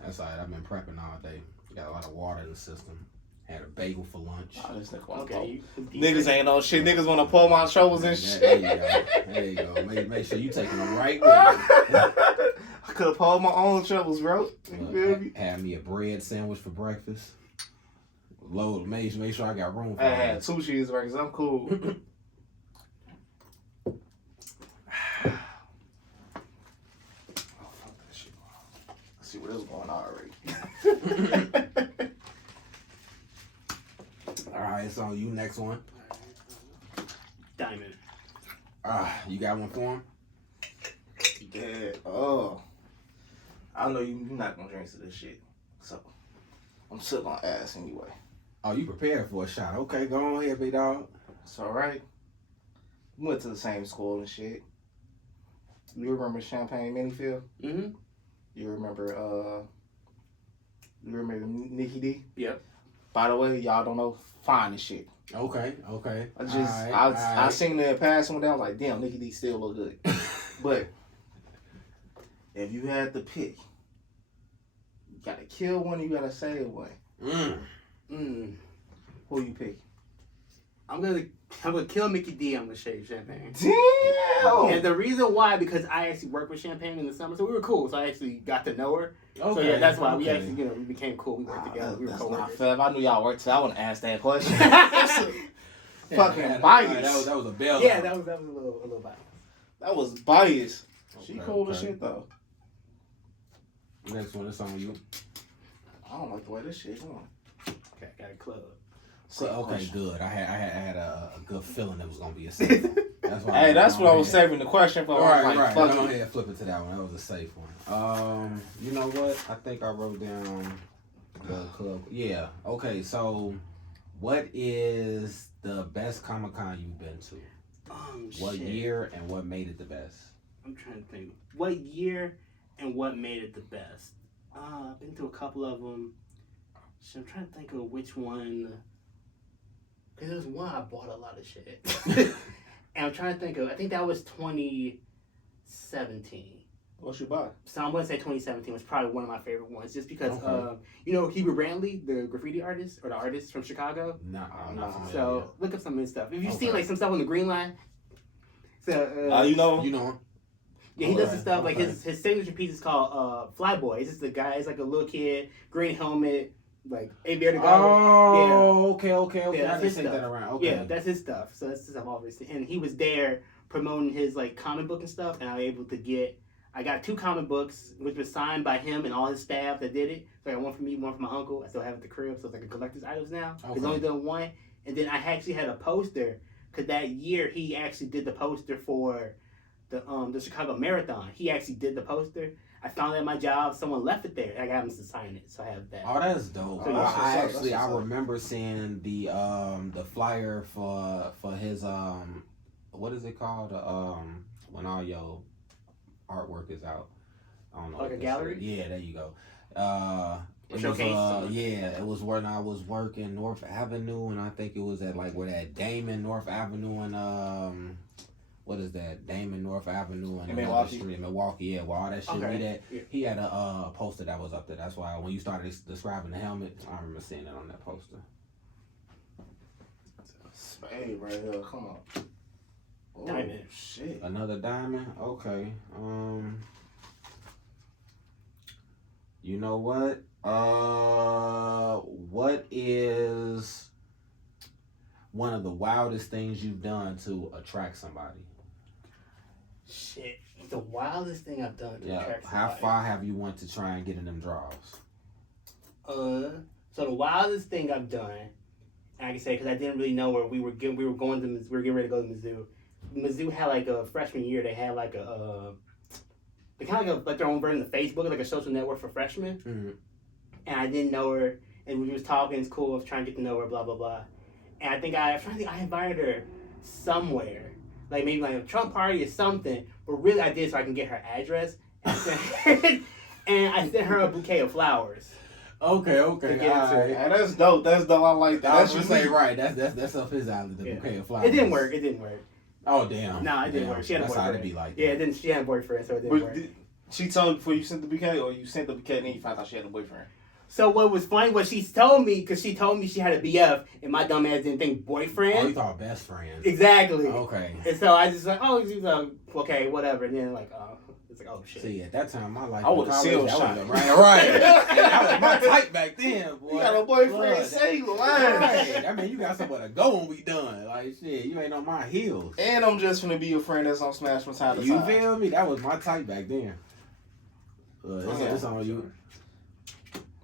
That's all right. I've been prepping all day. Got a lot of water in the system. Had a bagel for lunch. Oh, this nigga Okay. Niggas ain't no shit. Niggas want to pull my shoulders and shit. There you go. Make sure you taking the right way. I could have pulled my own troubles, bro. Had me a bread sandwich for breakfast. Load. Make sure I got room for I had 2 cheeseburgers. I'm cool. See what is going on already. All right, so you next one. Diamond. You got one for him? Yeah. Oh. I know you're not gonna drink to this shit, so I'm still gonna ask anyway. Oh, you prepared for a shot? Okay, go on ahead, big dog. It's all right. We went to the same school and shit. You remember Champaign Minifield? Mm-hmm. You remember Nikki D? Yep. By the way, y'all don't know, fine as shit. Okay. I seen her pass one down. I was like, damn, Nikki D still look good. But if you had to pick, you gotta kill one, you gotta save one. Who you pick? I'm gonna kill Mickey D. I'm gonna shave Champagne. Damn. And the reason why, because I actually worked with Champagne in the summer, so we were cool. So I actually got to know her. Okay. So yeah, that's why we actually, we became cool. We worked together. We were That's cool. not fair. If I knew y'all worked together, I wouldn't ask that question. fucking biased. That was a bell. Yeah, that was a little biased. That was biased. She Okay, cool as shit though. Next one is on you. I don't like the way this shit going. Okay, got a club. So, okay, good. I had a good feeling it was gonna be a safe one. That's why. Hey, that's what I was saving the question for. Right. Fuck Go it. ahead, flip it to that one. That was a safe one. You know what? I think I wrote down the club. Yeah. Okay. So, what is the best Comic-Con you've been to? What year and what made it the best? I'm trying to think. What year and what made it the best? I've been to a couple of them. So I'm trying to think of which one. Because there was one I bought a lot of shit. And I'm trying to think of, I think that was 2017. What you buy? So I'm going to say 2017 was probably one of my favorite ones. Just because, Okay. you know, Hubert Brantley, the graffiti artist, or the artist from Chicago? Nah, I'm not familiar. So look up some of his stuff. If you've seen like some stuff on the Green Line. So, you know? You know him? yeah, he does this stuff. Okay. Like his signature piece is called Flyboy. It's just the guy. It's like a little kid, green helmet, like aviator goggles. Oh, okay. Yeah, I that's can his take stuff. that around. Okay. Yeah, that's his stuff. So that's stuff I've always seen. And he was there promoting his like comic book and stuff. And I was able to get. I got 2 comic books, which was signed by him and all his staff that did it. So I got one for me, one for my uncle. I still have it at the crib, so it's like a collector's items now. Okay. He's only done one. And then I actually had a poster, because that year he actually did the poster for the Chicago Marathon. He actually did the poster. I found it at my job. Someone left it there. I got him to sign it, so I have that. Oh, that's dope. So that's I remember seeing the flyer for his what is it called? When all your artwork is out. I don't know. Like a gallery? Yeah, there you go. It showcase? was, it was when I was working North Avenue, and I think it was at like where that Damon North Avenue and what is that? Damon North Avenue and Milwaukee. Street in Milwaukee. Yeah, well, all that shit. Okay. He had a poster that was up there. That's why when you started describing the helmet, I remember seeing it on that poster. Spade right here. Come on. Oh, Diamond. Shit. Another diamond? Okay. You know what? What is one of the wildest things you've done to attract somebody? Shit. The wildest thing I've done to attract How somebody. far have you went to try and get in them draws? So the wildest thing I've done, and I can say because I didn't really know where we were getting ready to go to Mizzou. Mizzou had like a freshman year. They had like they kind of like their own version of Facebook, like a social network for freshmen. Mm-hmm. And I didn't know her, and we was talking. It's cool. I was trying to get to know her. Blah blah blah. And I think I invited her somewhere, like maybe like a Trump party or something. But really, I did so I can get her address. And I sent her a bouquet of flowers. Okay. Hey, that's dope. That's dope. I like that. That's That's just say right. That's up his alley. The bouquet of flowers. It didn't work. Oh damn. Nah, it didn't work. She had a That's boyfriend. how it be like. Yeah, then she had a boyfriend, so it didn't work. She told you before you sent the bouquet, or you sent the bouquet and then you found out she had a boyfriend? So what was funny was she told me, because she told me she had a BF, and my dumb ass didn't think boyfriend. Oh, you thought best friend. Exactly. Okay. And so I just like, oh, she's like, okay, whatever. And then like, it's like, oh shit. See, at that time, my life. I would've sealed shot. Right. That was my type back then, boy. You got a boyfriend, Blood. say you Right. lying. I mean, you got somewhere to go when we done. Like, shit, you ain't on my heels. And I'm just gonna be your friend that's on Smash from time to You time. feel me? That was my type back then. It's on you.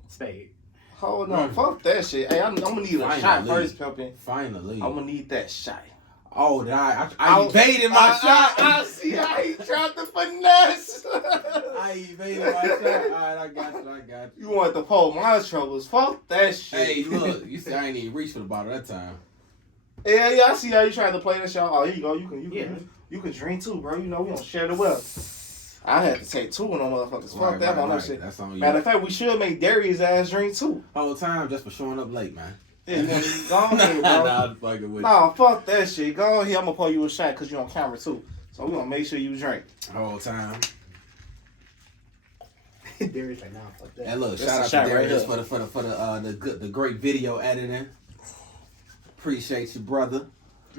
Spade. Hold on, fuck that shit. Hey, I'm gonna need a shot first, Pimpin'. Finally. I'm gonna need that shot. Oh, did I evaded my shot. I see how he tried to finesse. I evaded my shot. All right, I got you. You want to pull my troubles? Fuck that shit. Hey, look, you see, I ain't even reached for the bottle that time. Yeah, I see how you tried to play that shot. Oh, here you go. You can drink too, bro. You know we don't share the wealth. I had to take 2 of them motherfuckers. Fuck that on that shit. That's on you. Matter of fact, we should make Darius ass drink too. Whole time just for showing up late, man. Yeah, go ahead, bro. I'm fucking with you. Nah, fuck that shit. Go ahead. I'm gonna pour you a shot because you on camera too. So we gonna make sure you drink. Whole time. Darius like, nah, fuck that. And look, That's shout a out shot to right Darius here. for the great video editing. Appreciate you, brother.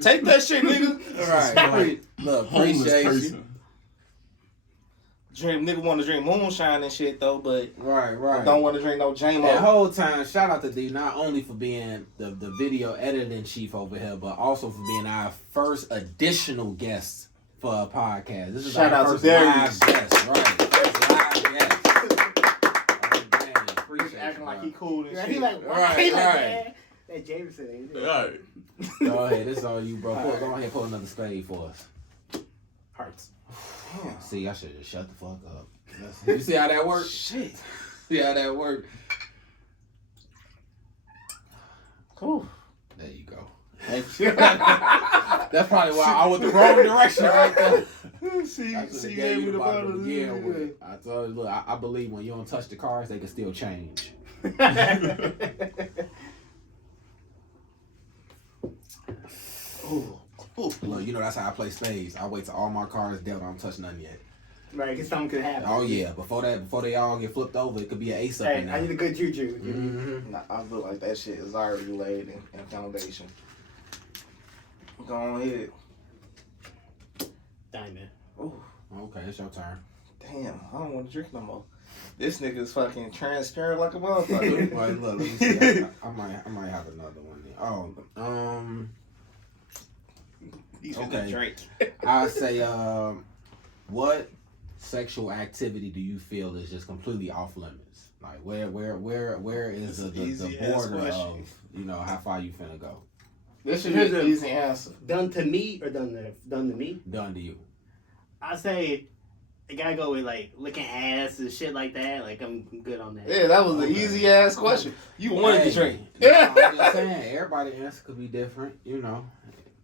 Take that shit, nigga. All right, look, appreciate you. Nigga want to drink moonshine and shit though, but right. Don't want to drink no JMO. That whole time, shout out to D not only for being the video editing chief over here, but also for being our first additional guest for a podcast. This is shout our out first to live guest, right? First live guest. He's acting like he cool and shit. He like, right. That Jameson ain't it? Right. Go ahead, this is all you, bro. Go ahead and pull another spade for us. Hearts. See, I should have just shut the fuck up. You see how that works? Shit. See how that works? Cool. There you go. That's That's probably why I went the wrong direction right there. See, I gave you the bottle again with. I told you, look, I believe when you don't touch the cards, they can still change. Ooh. Look, you know that's how I play spades. I wait till all my cards dealt. I don't touch none yet. Right, because something could happen. Oh yeah, before they all get flipped over, it could be an ace up in there. I need a good juju. Mm-hmm. Nah, I feel like that shit is already laid in foundation. Go on ahead. Diamond. Ooh. Okay, it's your turn. Damn, I don't want to drink no more. This nigga's fucking transparent like a motherfucker. Right, look, let me see. I might have another one there. Oh, He's okay. gonna drink. I say, what sexual activity do you feel is just completely off limits? Like, where is the border of, you know, how far you finna go? This should be an easy answer. Done to me or done to me? Done to you. I say I gotta go with like licking ass and shit like that. Like I'm good on that. Yeah, that was an easy ass question. You wanted to drink. Yeah, I'm just saying, everybody's answer could be different, you know.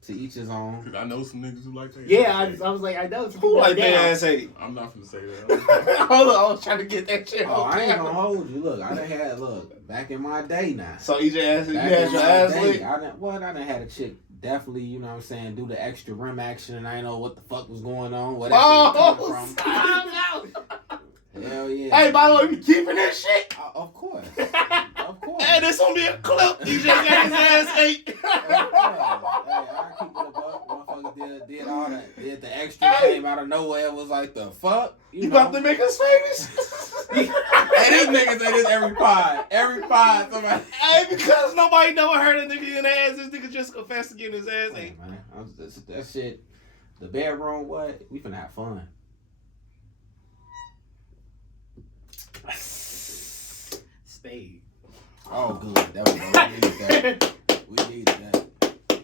To each his own. Cause I know some niggas who like that. Yeah, I was like, I know some Who people like that down. ass ate? I'm not finna say that. Hold on, I was trying to get that shit. Oh, I ain't gonna hold you. Look, I done had back in my day now. So EJ asked, you Back had in your my ass day, licked? I done had a chick definitely, you know what I'm saying, do the extra rim action, and I didn't know what the fuck was going on, where that shit was coming from. Hell yeah. Hey, by the way, you keeping that shit? Of course. Of course. Hey, this gonna be a clip. EJ got his ass ate. Hey, I keep it above. Motherfuckers did all that. Did the extra, came out of nowhere. It was like, the fuck? You about to make us famous? Hey, these niggas say this every pod. Every pod, somebody. Hey, because nobody never heard a nigga in the ass. This nigga just confessed to getting his ass Hey, ate. man, that shit, the bedroom, what? We finna have fun. Spade. Oh, good. That was we needed that. We needed that.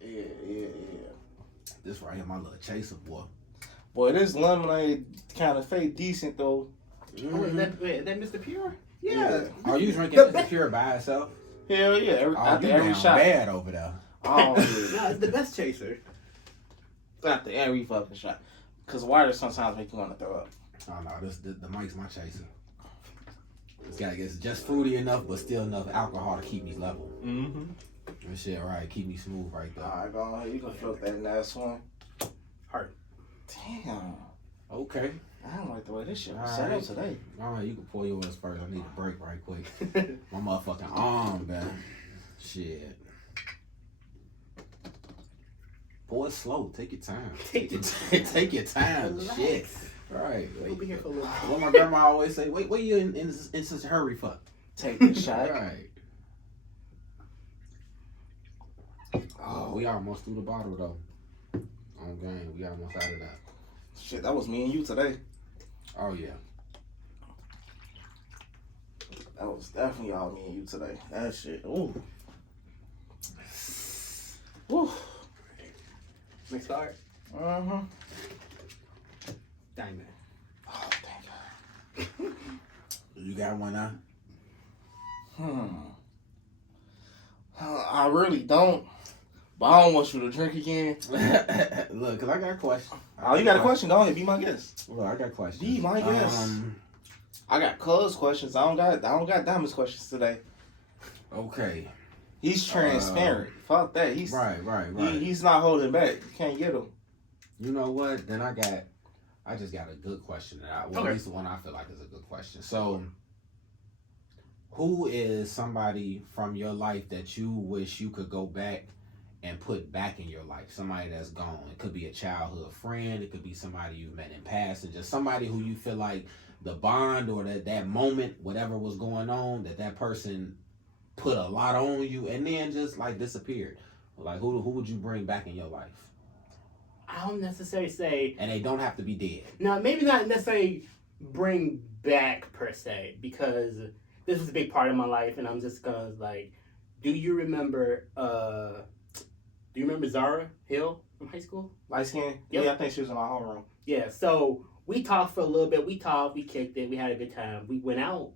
Yeah. This right here, my little chaser, boy. Boy, this lemonade kind of fake decent though. Oh, is that Mr. Pure? Yeah. Are you drinking Mr. Pure by itself? Hell yeah. After you every down shot. bad over there. Oh, yeah. No, it's the best chaser. After every fucking shot. Because water sometimes make you want to throw up. Oh no, the mic's my chaser. It's just fruity enough, but still enough alcohol to keep me level. Mm-hmm. That shit, right? Keep me smooth right there. Alright, go ahead. You can flip that last one. Heart. Damn. Okay. I don't like the way this shit was All set up right. today. All right, you can pour yours first. I need a break right quick. My motherfucking arm, man. Shit. Pour it slow. Take your time. Take your time. Relax. Shit. Right. We'll be here for a little What my grandma always say, what you in such a hurry for? Take the shot. Right. Oh, we almost through the bottle though. On game, we almost out of that. Shit, that was me and you today. Oh yeah. That was definitely all me and you today. That shit. Ooh. Ooh. Next card. Uh-huh. Diamond. Oh, thank God. You got one now? I really don't. But I don't want you to drink again. Look, cause I got a question. Oh, you got a question? Go ahead, be my guest. Look, I got questions. Be my guest. I got Cuz questions. I don't got Diamond's questions today. Okay. He's transparent. Fuck that. He's right. He's not holding back. You can't get him. You know what? Then I just got a good question. At least the one I feel like is a good question. So, who is somebody from your life that you wish you could go back and put back in your life? Somebody that's gone. It could be a childhood friend. It could be somebody you've met in past, and just somebody who you feel like the bond or that moment, whatever was going on, that person put a lot on you and then just like disappeared. Like who would you bring back in your life? I don't necessarily say, and they don't have to be dead. No, maybe not necessarily bring back per se, because this was a big part of my life, and I'm just gonna like, do you remember Zara Hill from high school? Light skin? Yep. Yeah, I think she was in our homeroom. Yeah, so we talked for a little bit. We kicked it, we had a good time. We went out.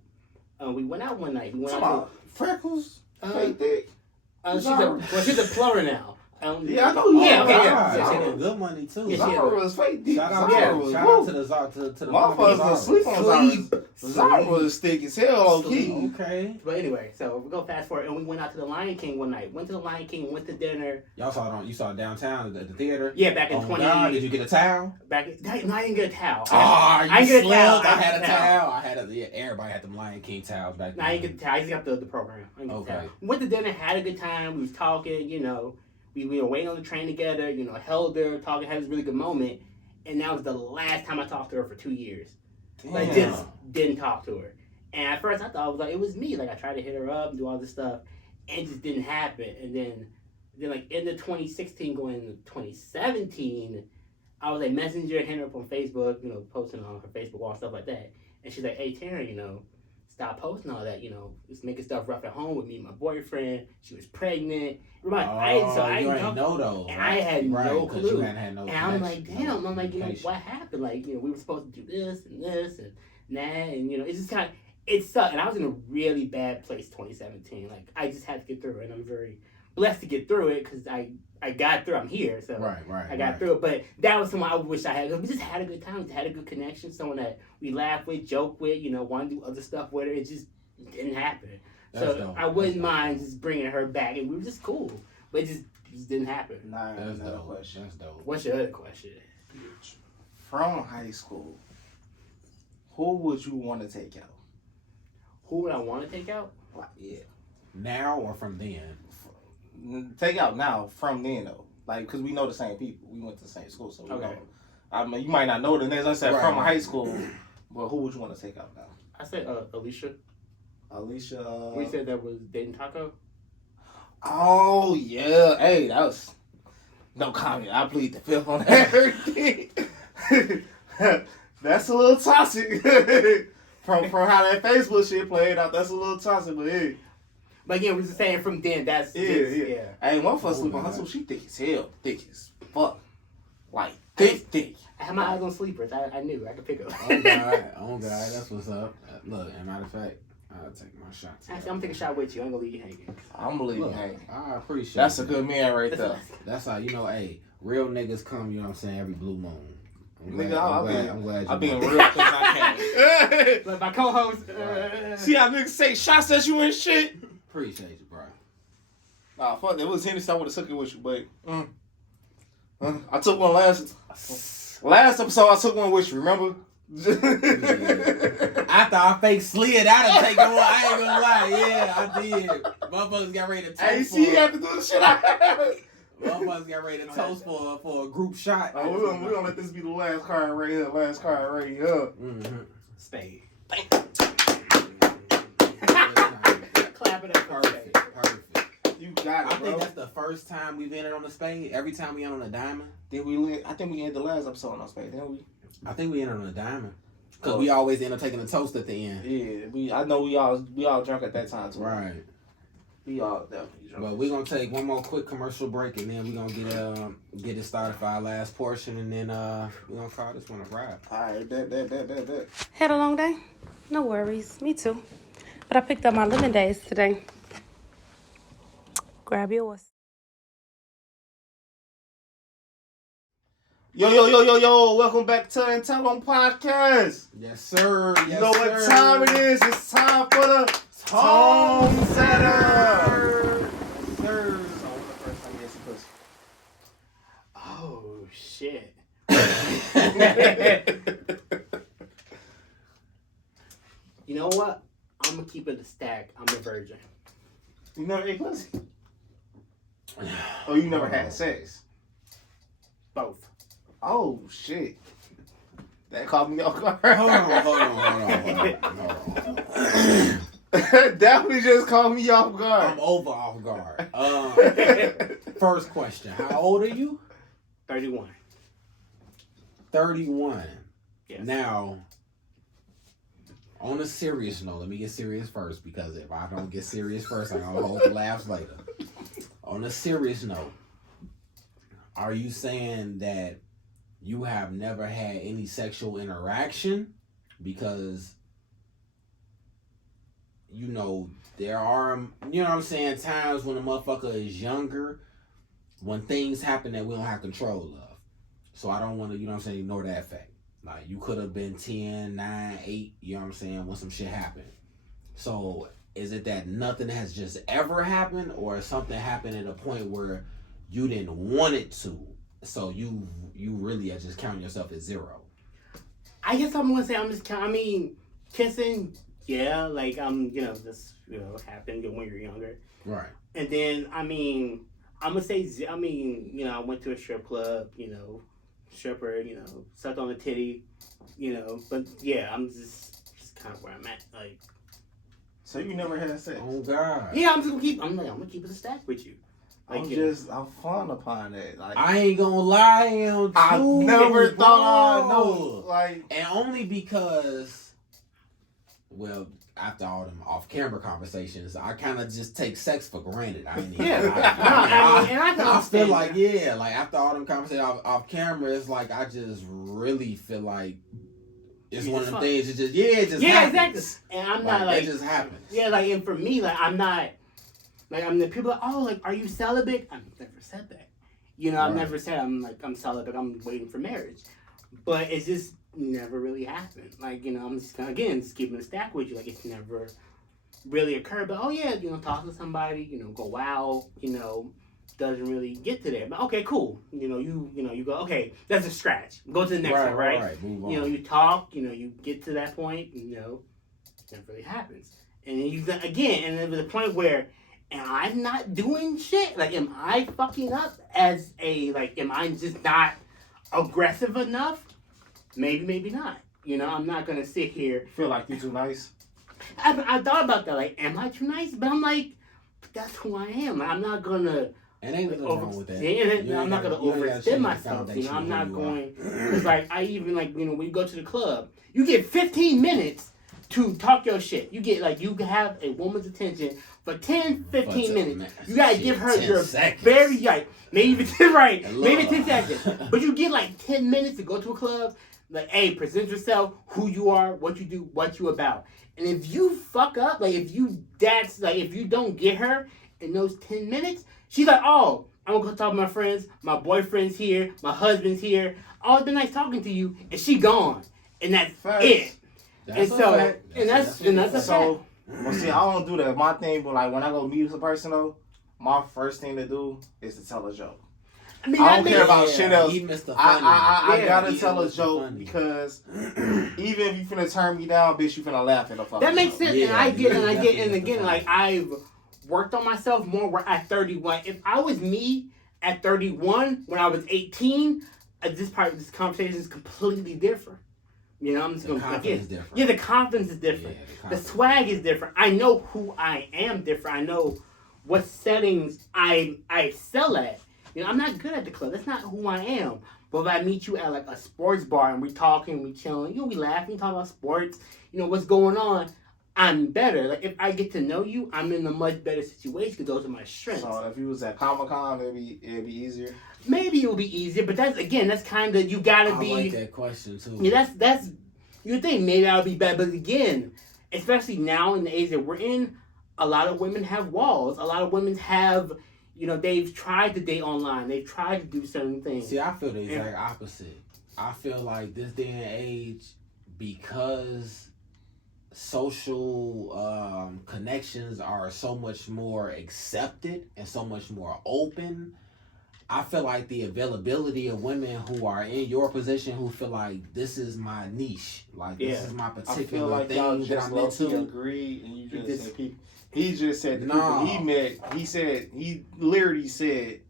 We went out one night. We went out. Freckles? Fake dick? She's a plumber now. Yeah, I know. Yeah, okay, yeah. Good money too. Yeah, Zara was fake dick. Shout out to the motherfuckers sleep on Zara. Zara was thick as hell, low key. Okay. But anyway, so we go fast forward, and we went out to the Lion King one night. Went to the Lion King, went to dinner. You saw it downtown at the theater? Yeah, back in 20. God, did you get a towel? No, I didn't get a towel. I didn't get a towel. I had a towel. Everybody had them Lion King towels back then. No, I didn't get the towel. I just got the program. Okay. Went to dinner, had a good time. We was talking, you know. We were waiting on the train together, you know, held her, talking, had this really good moment. And that was the last time I talked to her for 2 years. Damn. Like, just didn't talk to her. And at first I thought it was me. Like, I tried to hit her up and do all this stuff, and it just didn't happen. And then like, end of 2016 going into 2017, I was like messenger hitting her up on Facebook, you know, posting on her Facebook wall and stuff like that. And she's like, hey, Terran, you know, stop posting all that, you know, just making stuff rough at home with me and my boyfriend. She was pregnant. I didn't know though. And I had no clue. You hadn't had no and I'm like, connection, damn. I'm like, you know, what happened? Like, you know, we were supposed to do this and that, and you know, it's just kind of, it sucked. And I was in a really bad place 2017. Like, I just had to get through it, and I'm very blessed to get through it because I got through. I'm here, so I got through it. But that was someone I wish I had. We just had a good time. We had a good connection. Someone that we laugh with, joke with, you know, want to do other stuff with her. It just didn't happen. That's dope. I wouldn't mind just bringing her back, and we were just cool. But it just didn't happen. Nah, that's another dope. question. That's dope. What's your other question? From high school, who would you want to take out? Who would I want to take out? Yeah. Now or from then? Take out now, from then though. Like, because we know the same people. We went to the same school, so we know. I mean, you might not know the names. I said from high school, but who would you want to take out now? I said Alicia. Alicia. We said that was dating Taco. Oh yeah, hey, that was no comment. I plead the fifth on everything. That's a little toxic. from how that Facebook shit played out, that's a little toxic, but hey. But again, we were just saying from then. That's yeah. Hey, one for sleep on hustle. She thick as hell, thick as fuck, like thick. I had my eyes on sleepers. I knew I could pick up. Oh God, that's what's up. Look, as a matter of fact, I'll take my shot. Actually, I'm gonna take a shot with you. I ain't gonna leave you hanging. I'm gonna leave you hanging. I appreciate that's it. a good man right there. That's how, you know, hey, real niggas come, you know what I'm saying, every blue moon. I'm glad I've been real because I can. But my co-host. See how niggas say shots at you and shit? Appreciate you, bro. Nah, fuck, it was Hennessy. I would have took it with you, but I took one last episode. I took one with you. Remember? After I fake slid out and take one, I ain't gonna lie. Yeah, I did. Motherfuckers got ready to toast. Hey, see, you have to do the shit I had. Motherfuckers got ready to toast for a group shot. Oh, we're gonna let this be the last card right here. Last card right here. Spade. Clap it up. Perfect. You got it, I think that's the first time we've ended on the spade. Every time we end on a diamond. I think we ended the last episode on spade, didn't we? I think we ended on a diamond. Because we always end up taking a toast at the end. Yeah, I know we all drunk at that time too. Right. We all definitely drunk. But we're gonna take one more quick commercial break, and then we're gonna get it started for our last portion, and then we're gonna call this one a wrap. Alright, bet. Had a long day? No worries. Me too. But I picked up my lemon days today. Grab yours. Yo, welcome back to the AnTellEm Podcast. Yes, sir. You know what time it is? It's time for the Tone Setter. Yes, sir. So what's the first time you had some pussy? Oh shit. You know what? I'm gonna keep it a stack. I'm a virgin. You never ate pussy? Or you never had sex? Both. Oh shit. That caught me off guard. Hold on. Definitely just caught me off guard. I'm off guard. First question. How old are you? 31. 31. Yes. Now, on a serious note, let me get serious first, because if I don't get serious first, I'm gonna hold the laughs later. On a serious note, are you saying that you have never had any sexual interaction? Because, you know, there are, you know what I'm saying, times when a motherfucker is younger, when things happen that we don't have control of. So I don't want to, you know what I'm saying, ignore that fact. Like, you could have been 10, 9, 8, you know what I'm saying, when some shit happened. So is it that nothing has just ever happened, or something happened at a point where you didn't want it to, so you really are just counting yourself as 0? I guess I'm gonna say kissing, yeah, like this happened when you're younger, right? And then I'm gonna say I went to a strip club, stripper, sucked on the titty, but yeah, I'm just kind of where I'm at, like. So you never had sex? Oh God. Yeah, I'm gonna keep it a stack with you. Like, I'm fond upon that. Like, I ain't gonna lie, I never thought I know. Like, and only because, well, after all them off-camera conversations, I kind of just take sex for granted. I ain't even. I feel like like after all them conversations off camera, it's like I just really feel like it's one of them things. It just happens. Exactly. And I'm not like it just happens. Yeah, like, and for me, like, I'm not. Like, the people are, oh, like, are you celibate? I've never said that. I've never said I'm celibate, I'm waiting for marriage. But it's just never really happened. Like, I'm just, again, just keeping a stack with you. Like, it's never really occurred. But, oh, yeah, talk to somebody, go out, doesn't really get to that. But, okay, cool. You go, okay, that's a scratch. Go to the next one, right? Right. Move on. You talk, you get to that point, it never really happens. And then and then to the point where, am I not doing shit? Like, am I fucking up am I just not aggressive enough? Maybe not. I'm not going to sit here. Feel like you're too nice? I thought about that. Like, am I too nice? But I'm like, that's who I am. Like, I'm not going to. And ain't nothing wrong with that. Yeah, I'm not going to overextend myself. I'm not going. Because, like, I even, like, when you go to the club, you get 15 minutes to talk your shit. You get, like, you have a woman's attention for 10, 15 minutes. You gotta give her your seconds. very, maybe 10 seconds. But you get, like, 10 minutes to go to a club. Like, hey, present yourself, who you are, what you do, what you about. And if you fuck up, like, if you don't get her in those 10 minutes, she's like, oh, I'm gonna go talk to my friends, my boyfriend's here, my husband's here. Oh, it's been nice talking to you. And she gone. And that's it. That's a fact. Well, see, I don't do that. My thing, but like when I go meet a person though, my first thing to do is to tell a joke. I don't care about shit else. I gotta tell a joke because even if you finna turn me down, bitch, you finna laugh at the fucking. That makes sense, Yeah, and I get, and again, like, I've worked on myself more at 31. If I was me at 31 when I was 18, this conversation is completely different. I'm just going to again. Yeah, the confidence is different. The swag is different. I know who I am different. I know what settings I excel at. I'm not good at the club. That's not who I am. But if I meet you at like a sports bar and we talking, we chilling, we laughing, talking about sports, what's going on, I'm better. Like, if I get to know you, I'm in a much better situation because those are my strengths. So if you was at Comic-Con, it'd be easier. Maybe it'll be easier, but that's kind of, you gotta be. I like that question too. Yeah, that's you think maybe I'll be better, but again, especially now in the age that we're in, a lot of women have walls. A lot of women have, they've tried to date online. They've tried to do certain things. See, I feel the exact opposite. I feel like this day and age, because social connections are so much more accepted and so much more open, I feel like the availability of women who are in your position who feel like this is my niche, like this is my particular I feel like thing y'all that just I'm into. agreed, and you just said people. He just said the No. people he met. He literally said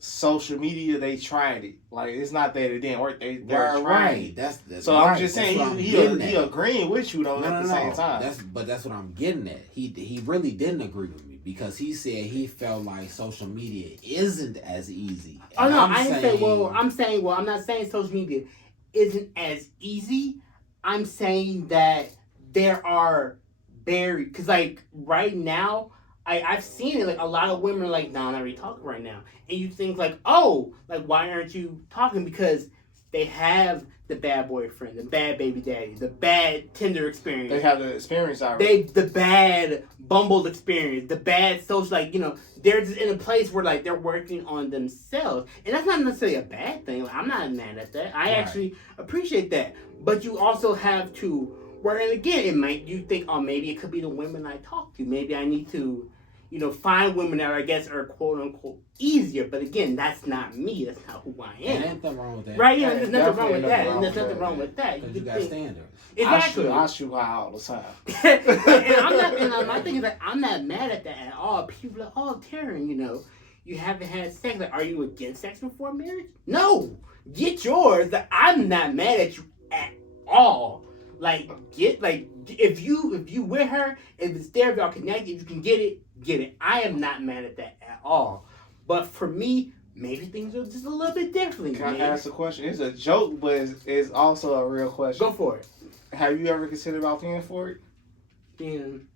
social media. They tried it. Like it's not that it didn't work. They're trying it. That's so right. I'm just saying he agreeing with you though at the same time. That's what I'm getting at. He really didn't agree with me because he said he felt like social media isn't as easy. And I'm not saying social media isn't as easy. I'm saying that there are barriers. Because, like, right now, I've seen it. Like, a lot of women are like, nah, I'm not really talking right now. And you think, like, oh, like, why aren't you talking? Because they have the bad boyfriend, the bad baby daddy, the bad Tinder experience. They have the experience already. The bad Bumble experience, the bad social, like, you know, they're just in a place where, like, they're working on themselves. And that's not necessarily a bad thing. Like, I'm not mad at that. I actually appreciate that. But you also have to work, and again, you think, oh, maybe it could be the women I talk to. Maybe I need to, you know, find women that I guess are quote unquote easier. But again, that's not me. That's not who I am. Ain't nothing wrong with that. Right? Yeah, there's nothing wrong with that. And there's nothing wrong with that. Because you got standards. Exactly. I shoot high all the time. and my thing is that I'm not mad at that at all. People are like, oh, Terran, you know, you haven't had sex. Like, are you against sex before marriage? No. Get yours. Like, I'm not mad at you at all. Like, if you with her, if it's there, if y'all connected, if you can get it. I am not mad at that at all. But for me, maybe things are just a little bit different. Can I ask a question? It's a joke, but it's also a real question. Go for it. Have you ever considered about paying for it? Paying.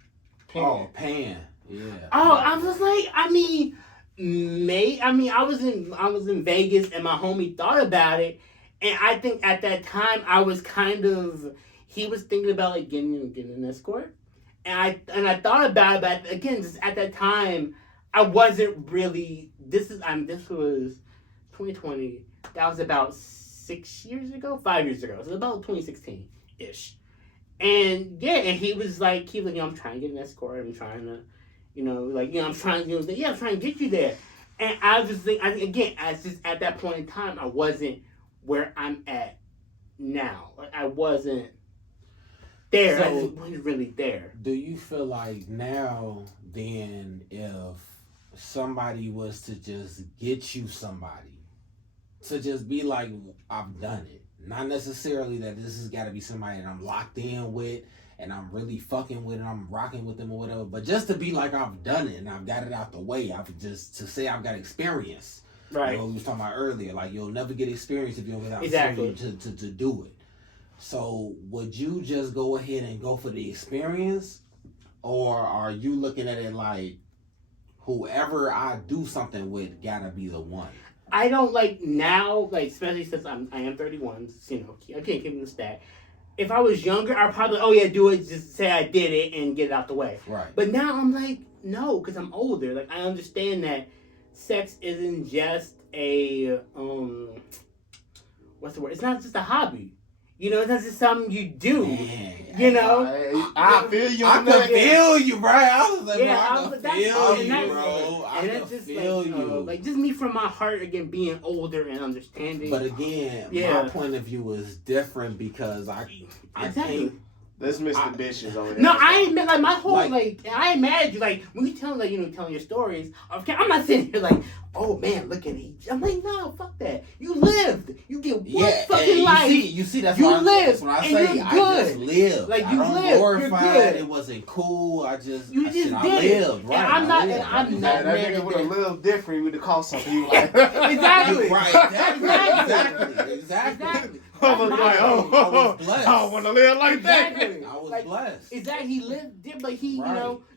Oh, paying. Yeah. Oh, I was like, I was in Vegas and my homie thought about it, and I think at that time I was he was thinking about like getting an escort, and I thought about it, but again, just at that time I wasn't really. This was 2020. That was about 5 years ago. So about 2016 ish. And yeah, and he was like, you know, I'm trying to get an escort. I'm trying to, you know, like, you know, I'm trying to get you there. And I was just think, again, as just at that point in time, I wasn't where I'm at now. Like, I wasn't there. So, I just wasn't really there. Do you feel like now, then, if somebody was to just get you somebody, to just be like, I've done it. Not necessarily that this has got to be somebody that I'm locked in with and I'm really fucking with and I'm rocking with them or whatever, but just to be like, I've done it and I've got it out the way. To say I've got experience. Right. You know, we was talking about earlier, like you'll never get experience if you don't get out to do it. So would you just go ahead and go for the experience, or are you looking at it like whoever I do something with gotta be the one? I don't like now, like especially since I am 31. You know, I can't give him the stat. If I was younger, I'd probably do it, just say I did it and get it out the way. Right. But now I'm like, no, because I'm older. Like I understand that sex isn't just a what's the word? It's not just a hobby. You know, that's just something you do. Man, you know, I feel you. I can feel you, bro. I was like, yeah, I can feel you, bro. I can feel you. Like just me from my heart again, being older and understanding. But again, my point of view is different because I can't. Let's miss the bitches over there. No, I ain't mad. Like my whole I ain't mad at you. Like when you tell telling your stories. Okay, I'm not sitting here like, oh man, look at each. I'm like, no, fuck that. You lived. You get one fucking life. You see, that's you what lived. When I and say you're I good. just lived. Like I you don't lived. glorify You're good. it. It wasn't cool. I lived. And Right. I'm not that mad nigga at would have lived different. We'd have called some people like exactly. Right. Exactly. I was like, I was blessed. I don't want to live like that. I was blessed. Exactly. He lived it, but he,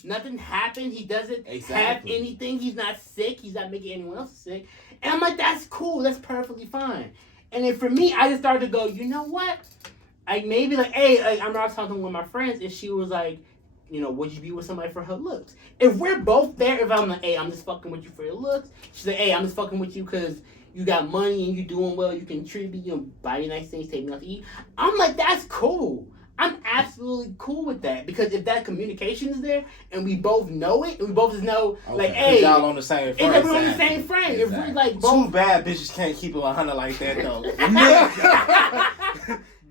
nothing happened. He doesn't have anything. He's not sick. He's not making anyone else sick. And I'm like, that's cool. That's perfectly fine. And then for me, I just started to go, you know what? Hey, I'm not talking with my friends, and she was like, would you be with somebody for her looks? If we're both there, if I'm like, hey, I'm just fucking with you for your looks, she's like, hey, I'm just fucking with you because you got money and you doing well, you can treat me, buy me nice things, take me out to eat. I'm like, that's cool. I'm absolutely cool with that because if that communication is there and we both know it, and we both just know, like, hey, y'all on the same frame. It's like we're on the same frame. If we like both, two bad bitches can't keep it 100 like that though.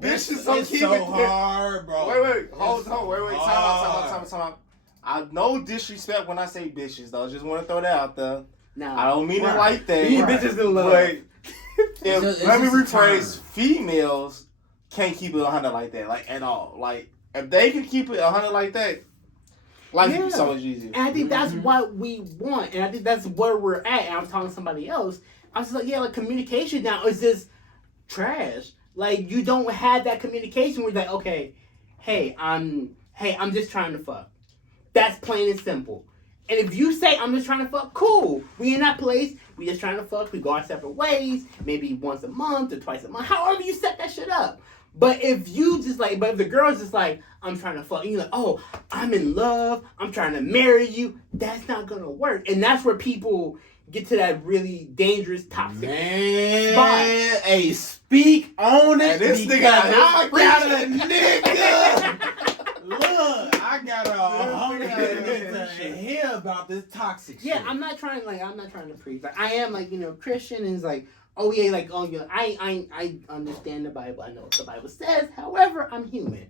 Bitches don't keep so it hard, bro. Wait, hold on, wait. Time out. I no disrespect when I say bitches though. Just want to throw that out there. No, I don't mean it like that. You bitches in love. Let me rephrase. Term. Females can't keep it 100 like that, like at all. Like if they can keep it 100 like that, life would be so much easier. And I think that's what we want, and I think that's where we're at. And I was talking to somebody else. I was like, yeah, like communication now is just trash. Like you don't have that communication where you're like, okay, hey, I'm just trying to fuck. That's plain and simple. And if you say I'm just trying to fuck, cool. We in that place. We just trying to fuck. We go our separate ways. Maybe once a month or twice a month. However you set that shit up. But if you just like, but if the girl's just like, I'm trying to fuck, and you're like, oh, I'm in love. I'm trying to marry you. That's not gonna work. And that's where people get to that really dangerous toxic spot. Hey, speak on it. Hey, this nigga, I got a nigga. Look, I got a homie to hear about this toxic shit. Yeah, I'm not trying to preach. Like I am like, Christian and it's like, oh yeah, like I understand the Bible. I know what the Bible says. However, I'm human.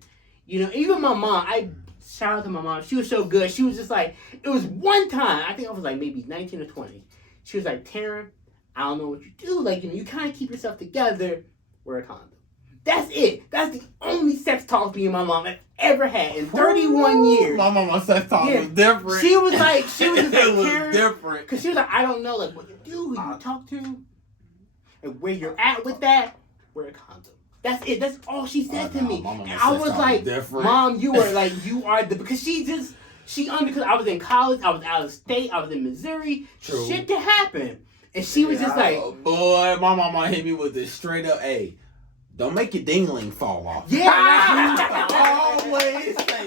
Even my mom, I shout out to my mom. She was so good. She was just like, it was one time, I think I was like maybe 19 or 20. She was like, Terran, I don't know what you do. Like, you kind of keep yourself together. Wear a condom. That's it. That's the only sex talk me and my mom have ever had in 31 years. My mama sex talk was different. She was just like, it was Terran, different. because she was like, I don't know, like, what you do, who you talk to, and where you're at with that, wear a condom. That's it. That's all she said to me. And I was like, Mom, you are because because I was in college, I was out of state, I was in Missouri. True. Shit to happen. And she was just like, boy, my mama hit me with this straight up, hey, don't make your dingling fall off. Yeah. I always say,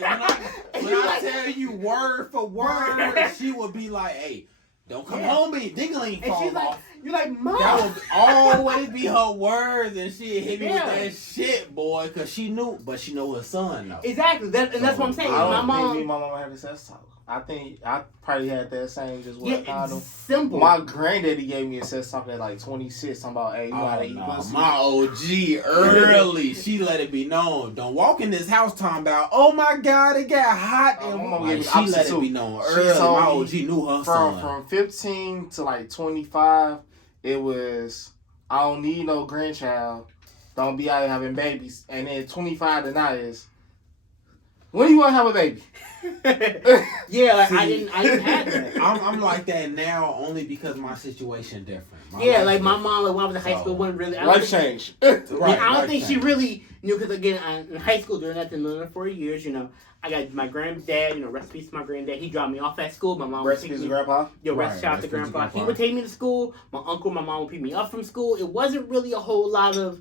when I tell you word for word, she would be like, hey, don't come home and your dingling fall off. You're like, Mom. That would always be her words, and she hit me with that shit, boy, because she knew, but she know her son, though. Exactly. That's what I'm saying. I don't think me and my mama had a sex talk. I think I probably had that same just with a condom. Simple. My granddaddy gave me a sex talk at like 26. I'm about, hey, you gotta eat pussy. My OG early, she let it be known. Don't walk in this house talking about, oh my God, it got hot. And she let it be known early. My OG knew her son. From 15 to like 25, it was, I don't need no grandchild. Don't be out here having babies. And then 25 to now is, when do you want to have a baby? Yeah, like, see, I didn't have that. I'm like that now only because my situation different. My mom, like when I was in high school, wasn't really life change. I don't think she really knew because again, in high school during that 4 years, I got my granddad. Rest in peace to my granddad. He dropped me off at school. My mom. Rest in peace to grandpa. Rest shout out to grandpa. He would take me to school. My uncle, my mom would pick me up from school. It wasn't really a whole lot of.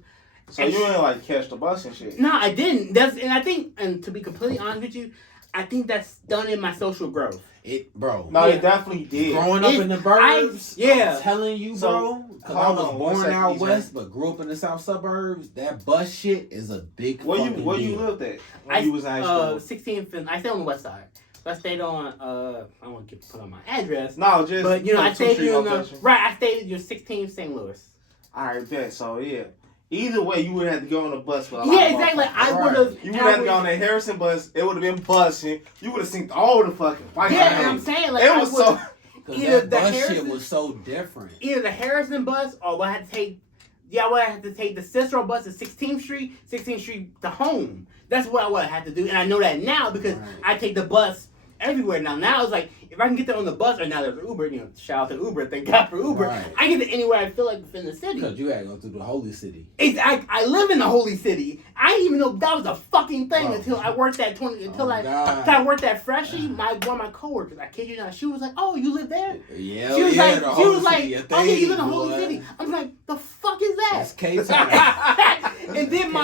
So you didn't like catch the bus and shit? No, I didn't. I think, to be completely honest with you, I think that's done in my social growth. It definitely did. Growing up in the burbs, I'm telling you, bro, because I was born out west, but grew up in the south suburbs. That bus shit is a big. Where you lived at when you was in high school? 16th. I stayed on the west side. So I stayed on. I don't want to put on my address. No, just. But I stayed I stayed in 16th St. Louis. All right, bet. So yeah. Either way, you would have to go on the bus for a lot. Yeah, exactly. I would have. You would have to go on the Harrison bus. It would have been busting. You would have seen all the fucking fights. Yeah, and I'm saying it was so. Either the bus shit was so different. Either the Harrison bus, or I had to take. Yeah, I would have to take the Cicero bus to 16th Street to home. That's what I would have had to do, and I know that now because I take the bus everywhere now. Now it's like, if I can get there on the bus, or now there's Uber, shout out to Uber, thank God for Uber. Right. I get to anywhere I feel like within the city. Because you had to go through the holy city. I live in the holy city. I didn't even know that was a fucking thing until I worked at until I worked at Freshie. One of my coworkers, I kid you not, she was like, "Oh, you live there?" Yeah, she was like, "Oh yeah, you live in the holy city." I'm like, "The fuck is that?" That's K-Town. And then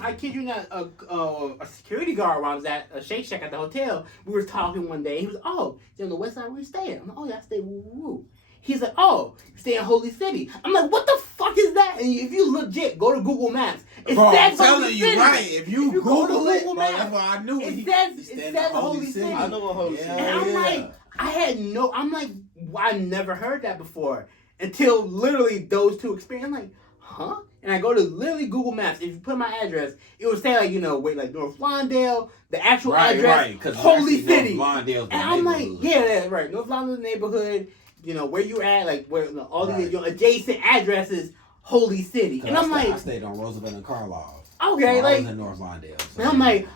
I kid you not, a security guard while I was at a Shake Shack at the hotel, we were talking one day. He was, "Oh, you're on the west side where you staying?" I'm like, "Oh yeah, I stay woo woo." He's like, oh, stay in Holy City. I'm like, what the fuck is that? And if you legit go to Google Maps, it bro, says I'm telling Holy you, City. right? If you go to Google it, Google bro, Maps, that's why I knew it he says Holy City. I know what Holy City. And I'm like, I'm like, I never heard that before until literally those two experiences. I'm like, huh? And I go to literally Google Maps. If you put my address, it would say like, like North Lawndale, the actual address, Holy City. And I'm like, yeah, right. North Lawndale neighborhood, where you at, like where all the adjacent addresses, Holy City. And I'm like, I stayed on Roosevelt and Carlisle. Okay, so like I was in North Lawndale. So and I'm like,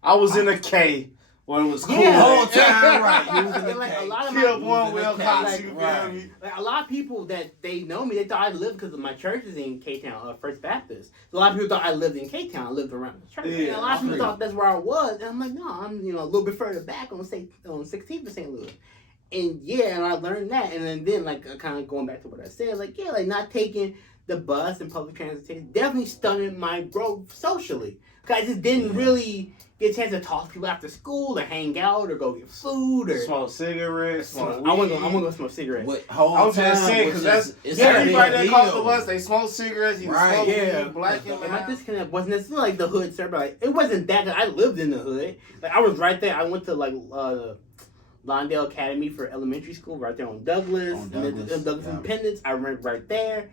I was in a K. When it was cool. Yeah. The whole time, right? You was in the like K. a lot of Killed my one Will Cox, you feel right. me? like a lot of people that they know me, they thought I lived because of my church is in K-Town, First Baptist. So a lot of people thought I lived in K-Town. I lived around the church. Yeah, and a lot of people thought that's where I was. And I'm like, no, I'm a little bit further back on 16th of St. Louis. And and I learned that. And then like kind of going back to what I said, like not taking the bus and public transportation definitely stunted my growth socially. Because I just didn't really get a chance to talk to people after school or hang out or go get food or smoke cigarettes. Smoke weed. I want to go smoke cigarettes. I was just saying because that's everybody that calls the bus. They smoke cigarettes. You smoke weed, black and my disconnect wasn't necessarily like the hood, sir, but like, it wasn't that. I lived in the hood. Like I was right there. I went to like Lawndale Academy for elementary school right there on Douglas. Douglas Independence. I went right there.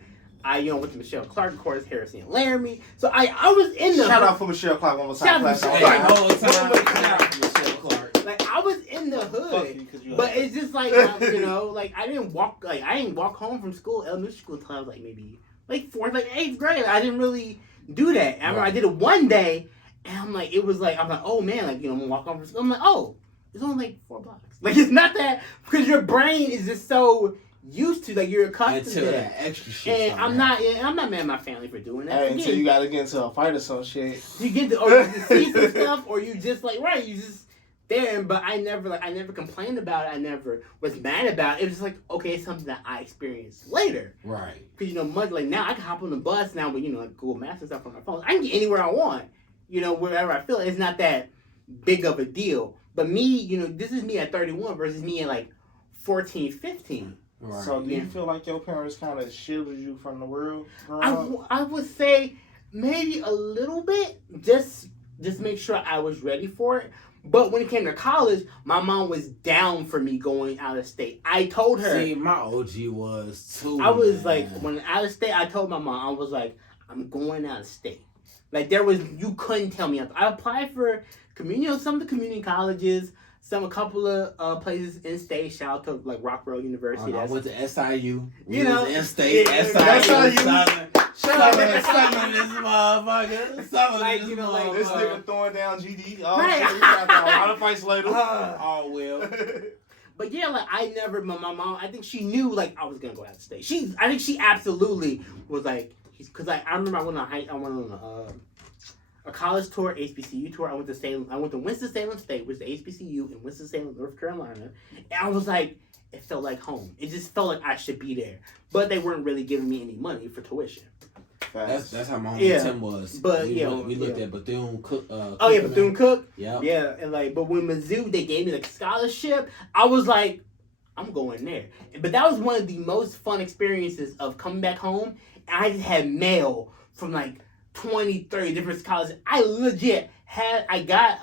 I went to Michelle Clark, of course, Harrison and Laramie. So I was in the shout out for Michelle Clark one more time. Shout out to Michelle Clark. Like I was in the hood, but it's just like like I didn't walk home from school, elementary school, until I was like maybe like 4th, like 8th grade. I didn't really do that. I remember I did it one day, and I'm like, oh man, like I'm gonna walk home from school. I'm like, oh, it's only like 4 blocks. Like it's not that, because your brain is just so used to, like you're accustomed to that extra shit. And I'm not mad at my family for doing that. Hey, until you gotta get into a fight or some shit. You get to, or you just see some stuff, or you just you just there. But I never complained about it. I never was mad about it. It was just like, okay, it's something that I experienced later. Right. Because much like now I can hop on the bus now with like Google Maps and stuff on my phone. I can get anywhere I want. Wherever I feel. It's not that big of a deal. But me, this is me at 31 versus me at like 14, 15. Right. So do you feel like your parents kind of shielded you from the world? I would say maybe a little bit, just make sure I was ready for it. But when it came to college, my mom was down for me going out of state. I told her. See, my OG was too. I was like, when out of state, I told my mom, I was like, I'm going out of state. Like you couldn't tell me. I applied for some of the community colleges. A couple of places in state. Shout out to like Rockville University. I went to SIU. In state. SIU. Shout out to this motherfucker. This nigga throwing down GD. Oh, right. Shit, we got a lot of fights later. All will. But my mom, I think she knew like I was gonna go out of state. I think she absolutely was like, because I remember I went on a college tour, HBCU tour. I went to Winston-Salem State, which is the HBCU in Winston-Salem, North Carolina. And I was like, it felt like home. It just felt like I should be there. But they weren't really giving me any money for tuition. That's how my homie Tim was. But we looked at Bethune-Cook. Bethune-Cook. Yeah. Yeah, and but when Mizzou they gave me like a scholarship, I was like, I'm going there. But that was one of the most fun experiences of coming back home. And I just had mail from like 20, 30 different colleges. I legit got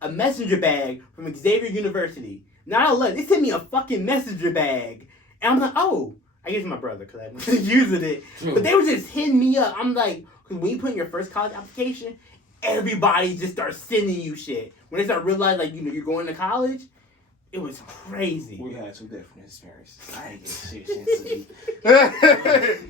a messenger bag from Xavier University. Not alone, they sent me a fucking messenger bag. And I'm like, oh, I gave it to my brother because I wasn't using it. But they were just hitting me up. I'm like, because when you put in your first college application, everybody just starts sending you shit. When they start realizing, like, you're going to college, it was crazy. We had 2 different experiences. I ain't get shit.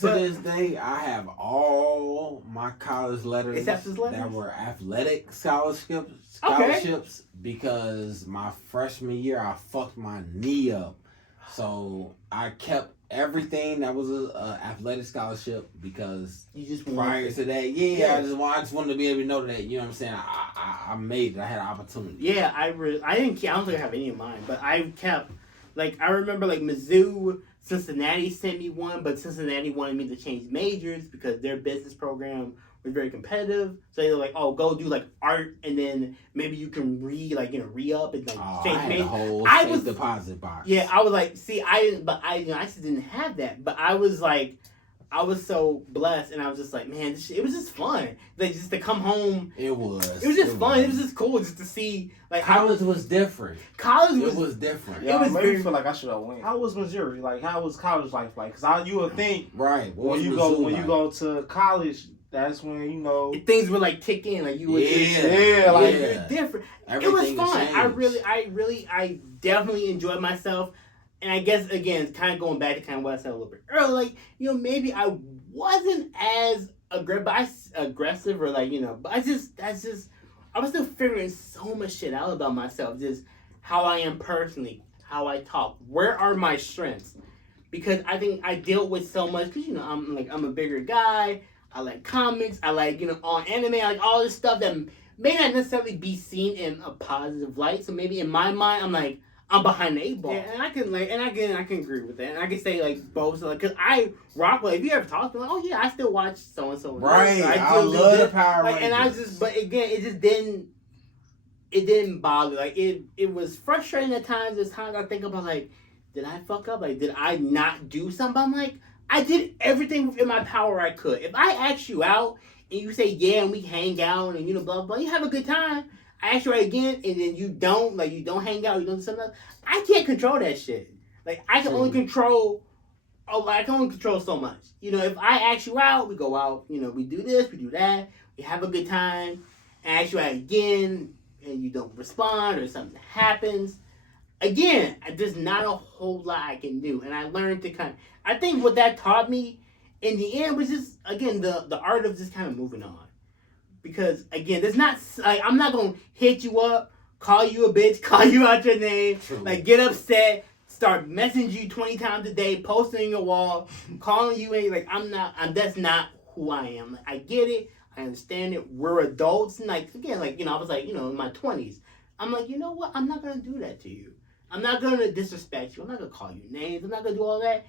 To this day, I have all my college letters that were athletic scholarships because my freshman year I fucked my knee up. So I kept everything that was an athletic scholarship because you just prior to that, I just wanted to be able to know that, you know what I'm saying, I made it. I had an opportunity. Yeah, I don't think I have any of mine, but I kept, like, I remember, like, Mizzou, Cincinnati sent me one, but Cincinnati wanted me to change majors because their business program was very competitive. So they were like, oh, go do like art, and then maybe you can re-up and like change. I had a whole safe deposit box. Yeah, I was like, see, I didn't, but I just didn't have that. But I was like, I was so blessed, and I was just like, man, it was just fun. Like, just to come home. It was just fun. It was just cool just to see. Like, college was different. College was different. Yeah, it made me feel like I should have went. How was Missouri? Like, how was college life like? Because you would think, right, when you go to college, that's when things would like tick in. Like you would, you're different. Everything it was fun. Changed. I definitely enjoyed myself. And I guess, again, kind of going back to kind of what I said a little bit earlier, like, maybe I wasn't as aggressive or like, but I was still figuring so much shit out about myself, just how I am personally, how I talk, where are my strengths? Because I think I dealt with so much, because, I'm a bigger guy, I like comics, I like, on anime, I like all this stuff that may not necessarily be seen in a positive light, so maybe in my mind, I'm like, I'm behind the 8 ball. Yeah, and I can I can agree with that. And I can say like both, like, cause I rock with, if you ever talk to me, like, oh yeah, I still watch so and so. Right, I love the Power Rangers. And but again, it just didn't bother. Like it was frustrating at times. There's times I think about like, did I fuck up? Like, did I not do something? I'm like, I did everything within my power I could. If I ask you out and you say yeah, and we hang out and blah blah, you have a good time. I ask you out again, and then you don't hang out, you don't do something else. I can't control that shit. Like, I can only control so much. If I ask you out, we go out, we do this, we do that, we have a good time. I ask you out again, and you don't respond, or something happens. Again, there's not a whole lot I can do. And I learned to I think what that taught me, in the end, was just, again, the art of just kind of moving on. Because, again, there's not, like, I'm not going to hit you up, call you a bitch, call you out your name, like, get upset, start messaging you 20 times a day, posting on your wall, calling you in, like, that's not who I am. Like, I get it, I understand it, we're adults, and, like, again, like, I was, like, in my 20s, I'm like, you know what, I'm not going to do that to you. I'm not going to disrespect you, I'm not going to call you names, I'm not going to do all that.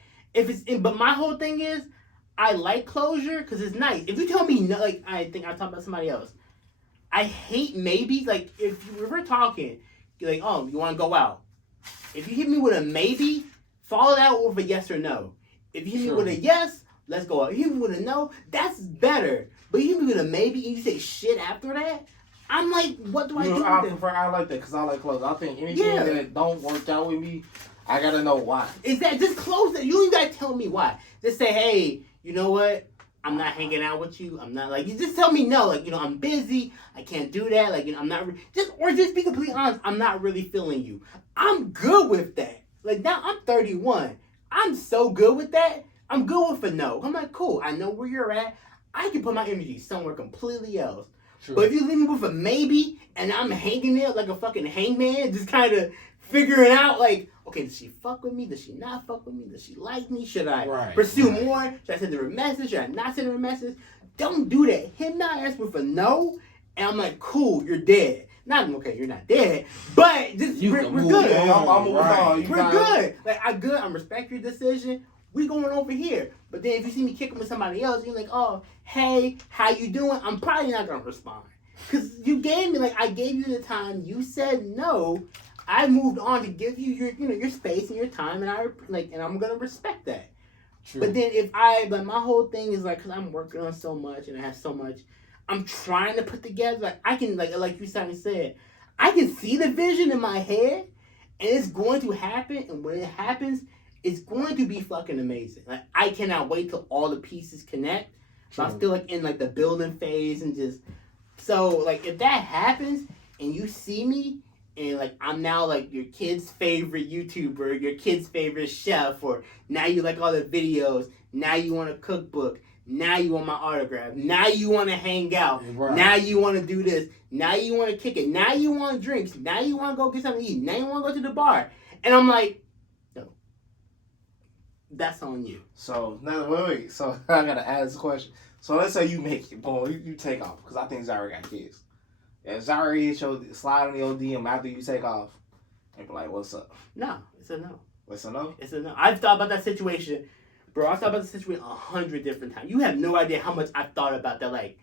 But my whole thing is, I like closure because it's nice. If you tell me no, like, I think I'm talking about somebody else. I hate maybes. Like, if we're talking, you're like, oh, you want to go out? If you hit me with a maybe, follow that with a yes or no. If you hit me with a yes, let's go out. If you hit me with a no, that's better. But you hit me with a maybe and you say shit after that, I'm like, what do I do? I like that because I like closure. I think anything that don't work out with me, I gotta know why. Is that just close it? You ain't gotta tell me why. Just say, hey, you know what? I'm not hanging out with you. I'm not, like, you just tell me no. Like, I'm busy. I can't do that. Like, I'm not, just be completely honest. I'm not really feeling you. I'm good with that. Like, now I'm 31. I'm so good with that. I'm good with a no. I'm like, cool. I know where you're at. I can put my energy somewhere completely else. True. But if you leave me with a maybe and I'm hanging there like a fucking hangman, just kind of figuring out, like, okay, does she fuck with me? Does she not fuck with me? Does she like me? Should I pursue more? Should I send her a message? Should I not send her a message? Don't do that. Hit my ass with a no, and I'm like, cool, you're dead. Not, okay, you're not dead, but just, we're good. I'm moving on. We're good. Like, I'm respect your decision. We going over here. But then if you see me kicking with somebody else, you're like, oh, hey, how you doing? I'm probably not going to respond. Because you gave me, like, I gave you the time. You said no. I moved on to give you your space and your time, and I'm gonna respect that. True. But then but my whole thing is like, cause I'm working on so much and I have so much, I'm trying to put together. Like, I can, like you said, I can see the vision in my head, and it's going to happen. And when it happens, it's going to be fucking amazing. Like, I cannot wait till all the pieces connect. So I'm still like in like the building phase and just so like if that happens and you see me. And, like, I'm now, like, your kid's favorite YouTuber, your kid's favorite chef, or now you like all the videos, now you want a cookbook, now you want my autograph, now you want to hang out, now you want to do this, now you want to kick it, now you want drinks, now you want to go get something to eat, now you want to go to the bar. And I'm like, no, that's on you. So, now, wait. So, I got to ask a question. So, let's say you make it, boy, you take off, because I think Zara got kids. If Zara hit your slide on your DM after you take off, and be like, what's up? No, it's a no. What's a no? It's a no. I've thought about that situation, bro. I've thought about the situation 100 different times. You have no idea how much I've thought about that. Like,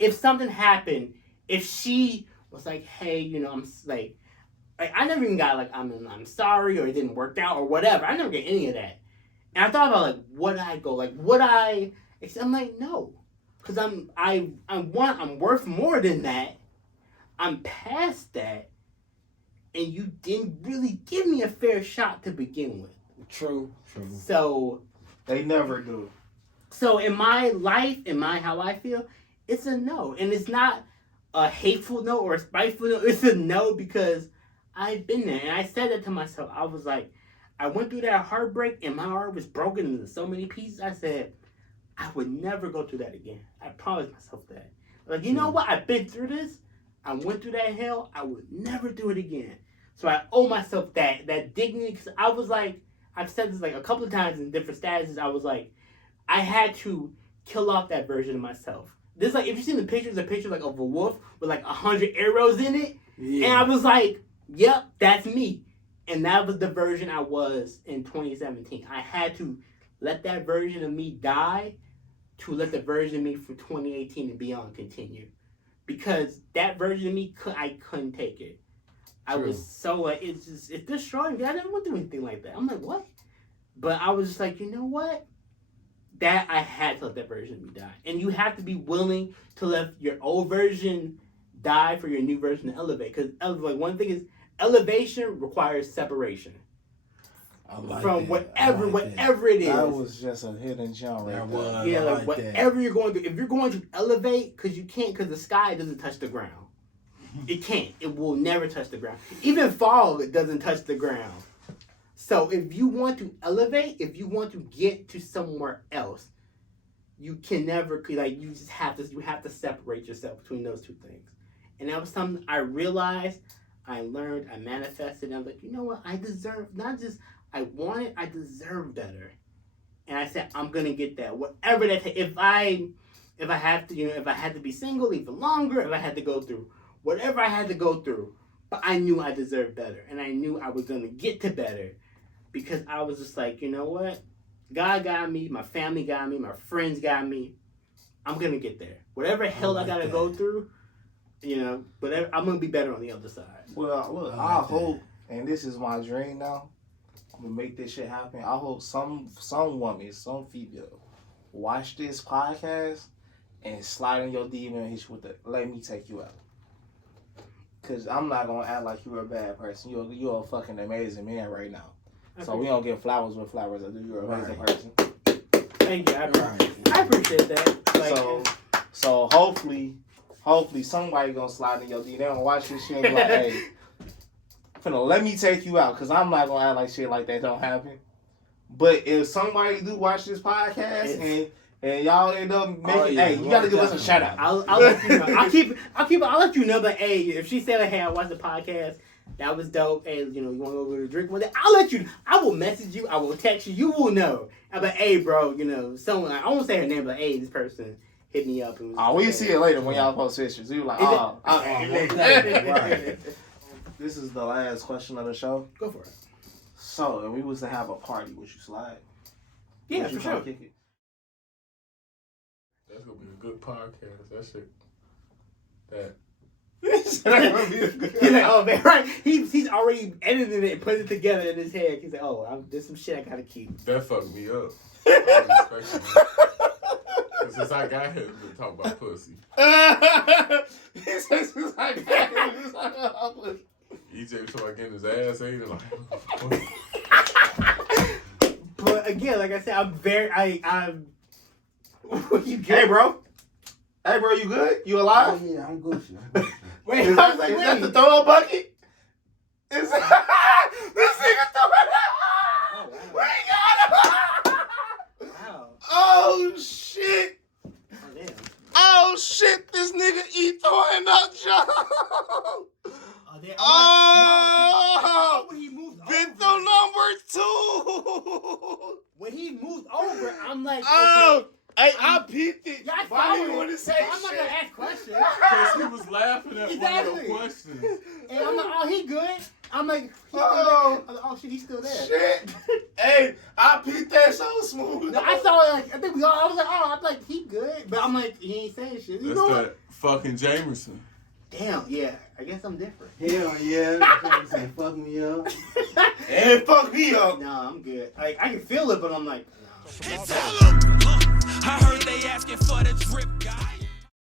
if something happened, if she was like, hey, I'm like I never even got like I'm sorry or it didn't work out or whatever. I never get any of that. And I thought about like would I go? Like would I? I'm like no, because I'm worth more than that. I'm past that, and you didn't really give me a fair shot to begin with. True. So they never do. So in my life, how I feel, it's a no, and it's not a hateful no or a spiteful no. It's a no because I've been there, and I said that to myself. I was like, I went through that heartbreak, and my heart was broken into so many pieces. I said, I would never go through that again. I promised myself that. Like, you know what? I've been through this. I went through that hell. I would never do it again. So I owe myself that dignity. Because I was like, I've said this like a couple of times in different statuses. I was like, I had to kill off that version of myself. This like, if you've seen the picture, it's a picture like of a wolf with like 100 arrows in it. Yeah. And I was like, yep, that's me. And that was the version I was in 2017. I had to let that version of me die to let the version of me from 2018 and beyond continue. Because that version of me, I couldn't take it. I was so like, it's destroying me. I never went through anything like that. I'm like, what? But I was just like, you know what? That I had to let that version of me die. And you have to be willing to let your old version die for your new version to elevate. Because like one thing is, elevation requires separation. From whatever it is. That was just a hidden gem right there. Yeah, like whatever you're going to, if you're going to elevate, because you can't, because the sky doesn't touch the ground. It can't. It will never touch the ground. Even fall, it doesn't touch the ground. So if you want to elevate, if you want to get to somewhere else, you can never, like, you have to separate yourself between those two things. And that was something I realized, I learned, I manifested, and I was like, you know what? I deserve, not just I want it, I deserve better. And I said, I'm gonna get that. Whatever that takes. If I have to, if I had to be single even longer, if I had to go through whatever I had to go through, but I knew I deserved better. And I knew I was gonna get to better. Because I was just like, you know what? God got me, my family got me, my friends got me. I'm gonna get there. Whatever hell I gotta go through, whatever, I'm gonna be better on the other side. Well, look, I hope, and this is my dream now, I'm gonna make this shit happen. I hope some woman, some female, watch this podcast and slide in your DM and hit you with the "let me take you out." Cause I'm not gonna act like you're a bad person. You're a fucking amazing man right now. So we don't get flowers with flowers. You're an amazing person. Thank you. I appreciate that. Like, so hopefully somebody gonna slide in your DM. They gonna watch this shit and be like, hey, finna let me take you out, because I'm not gonna act like shit like that don't happen. But if somebody do watch this podcast and y'all end up making, you gotta give us a shout out. I'll let you know. I'll let you know. But hey, if she said like, hey, I watched the podcast, that was dope, and you want to go to drink one day, I'll let you. I will message you. I will text you. You will know. I'm like, hey, bro, someone. I won't say her name, but hey, this person hit me up. And we see it later when y'all post pictures. You like, right. This is the last question of the show. Go for it. So, if we was to have a party, would you slide? Yeah, for sure. That's gonna be a good podcast. That shit. That. He's like, oh man, right? He's already edited it and put it together in his head. He's like, oh, there's some shit I gotta keep. That fucked me up. Because since I got here, we've been talking about pussy. He says since I got here, we've been talking about pussy. EJ was talking about getting his ass ate and But again, like I said, I'm. You good? Hey, bro, you good? You alive? Oh, yeah, I'm Gucci. Wait, is I was like, that the throw bucket? This nigga throwing Oh, wow. We got him! Wow. Oh shit! Oh, damn. Oh shit! This nigga throwing up, Joe. Oh, when he moved Victim over. number 2. When he moved over, I'm like, Oh, okay, hey, I peeped it. Yeah, I Why followed you it. want to say I'm not shit? gonna ask questions. because he was laughing at one of Exactly. the questions. And I'm like, oh, he good. I'm like, oh shit, he's still there. Shit. Hey, I peeped that so smooth. No, I saw it like, I think we all, I was like, oh, I'm like, he good. But I'm like, he ain't saying shit. You That's know that what? fucking Jamerson. Damn, yeah. I guess I'm different. Hell yeah. Saying fuck me up. And fuck me up. No, I'm good. Like, I can feel it, but I'm like, no. I heard they asking for the drip guy.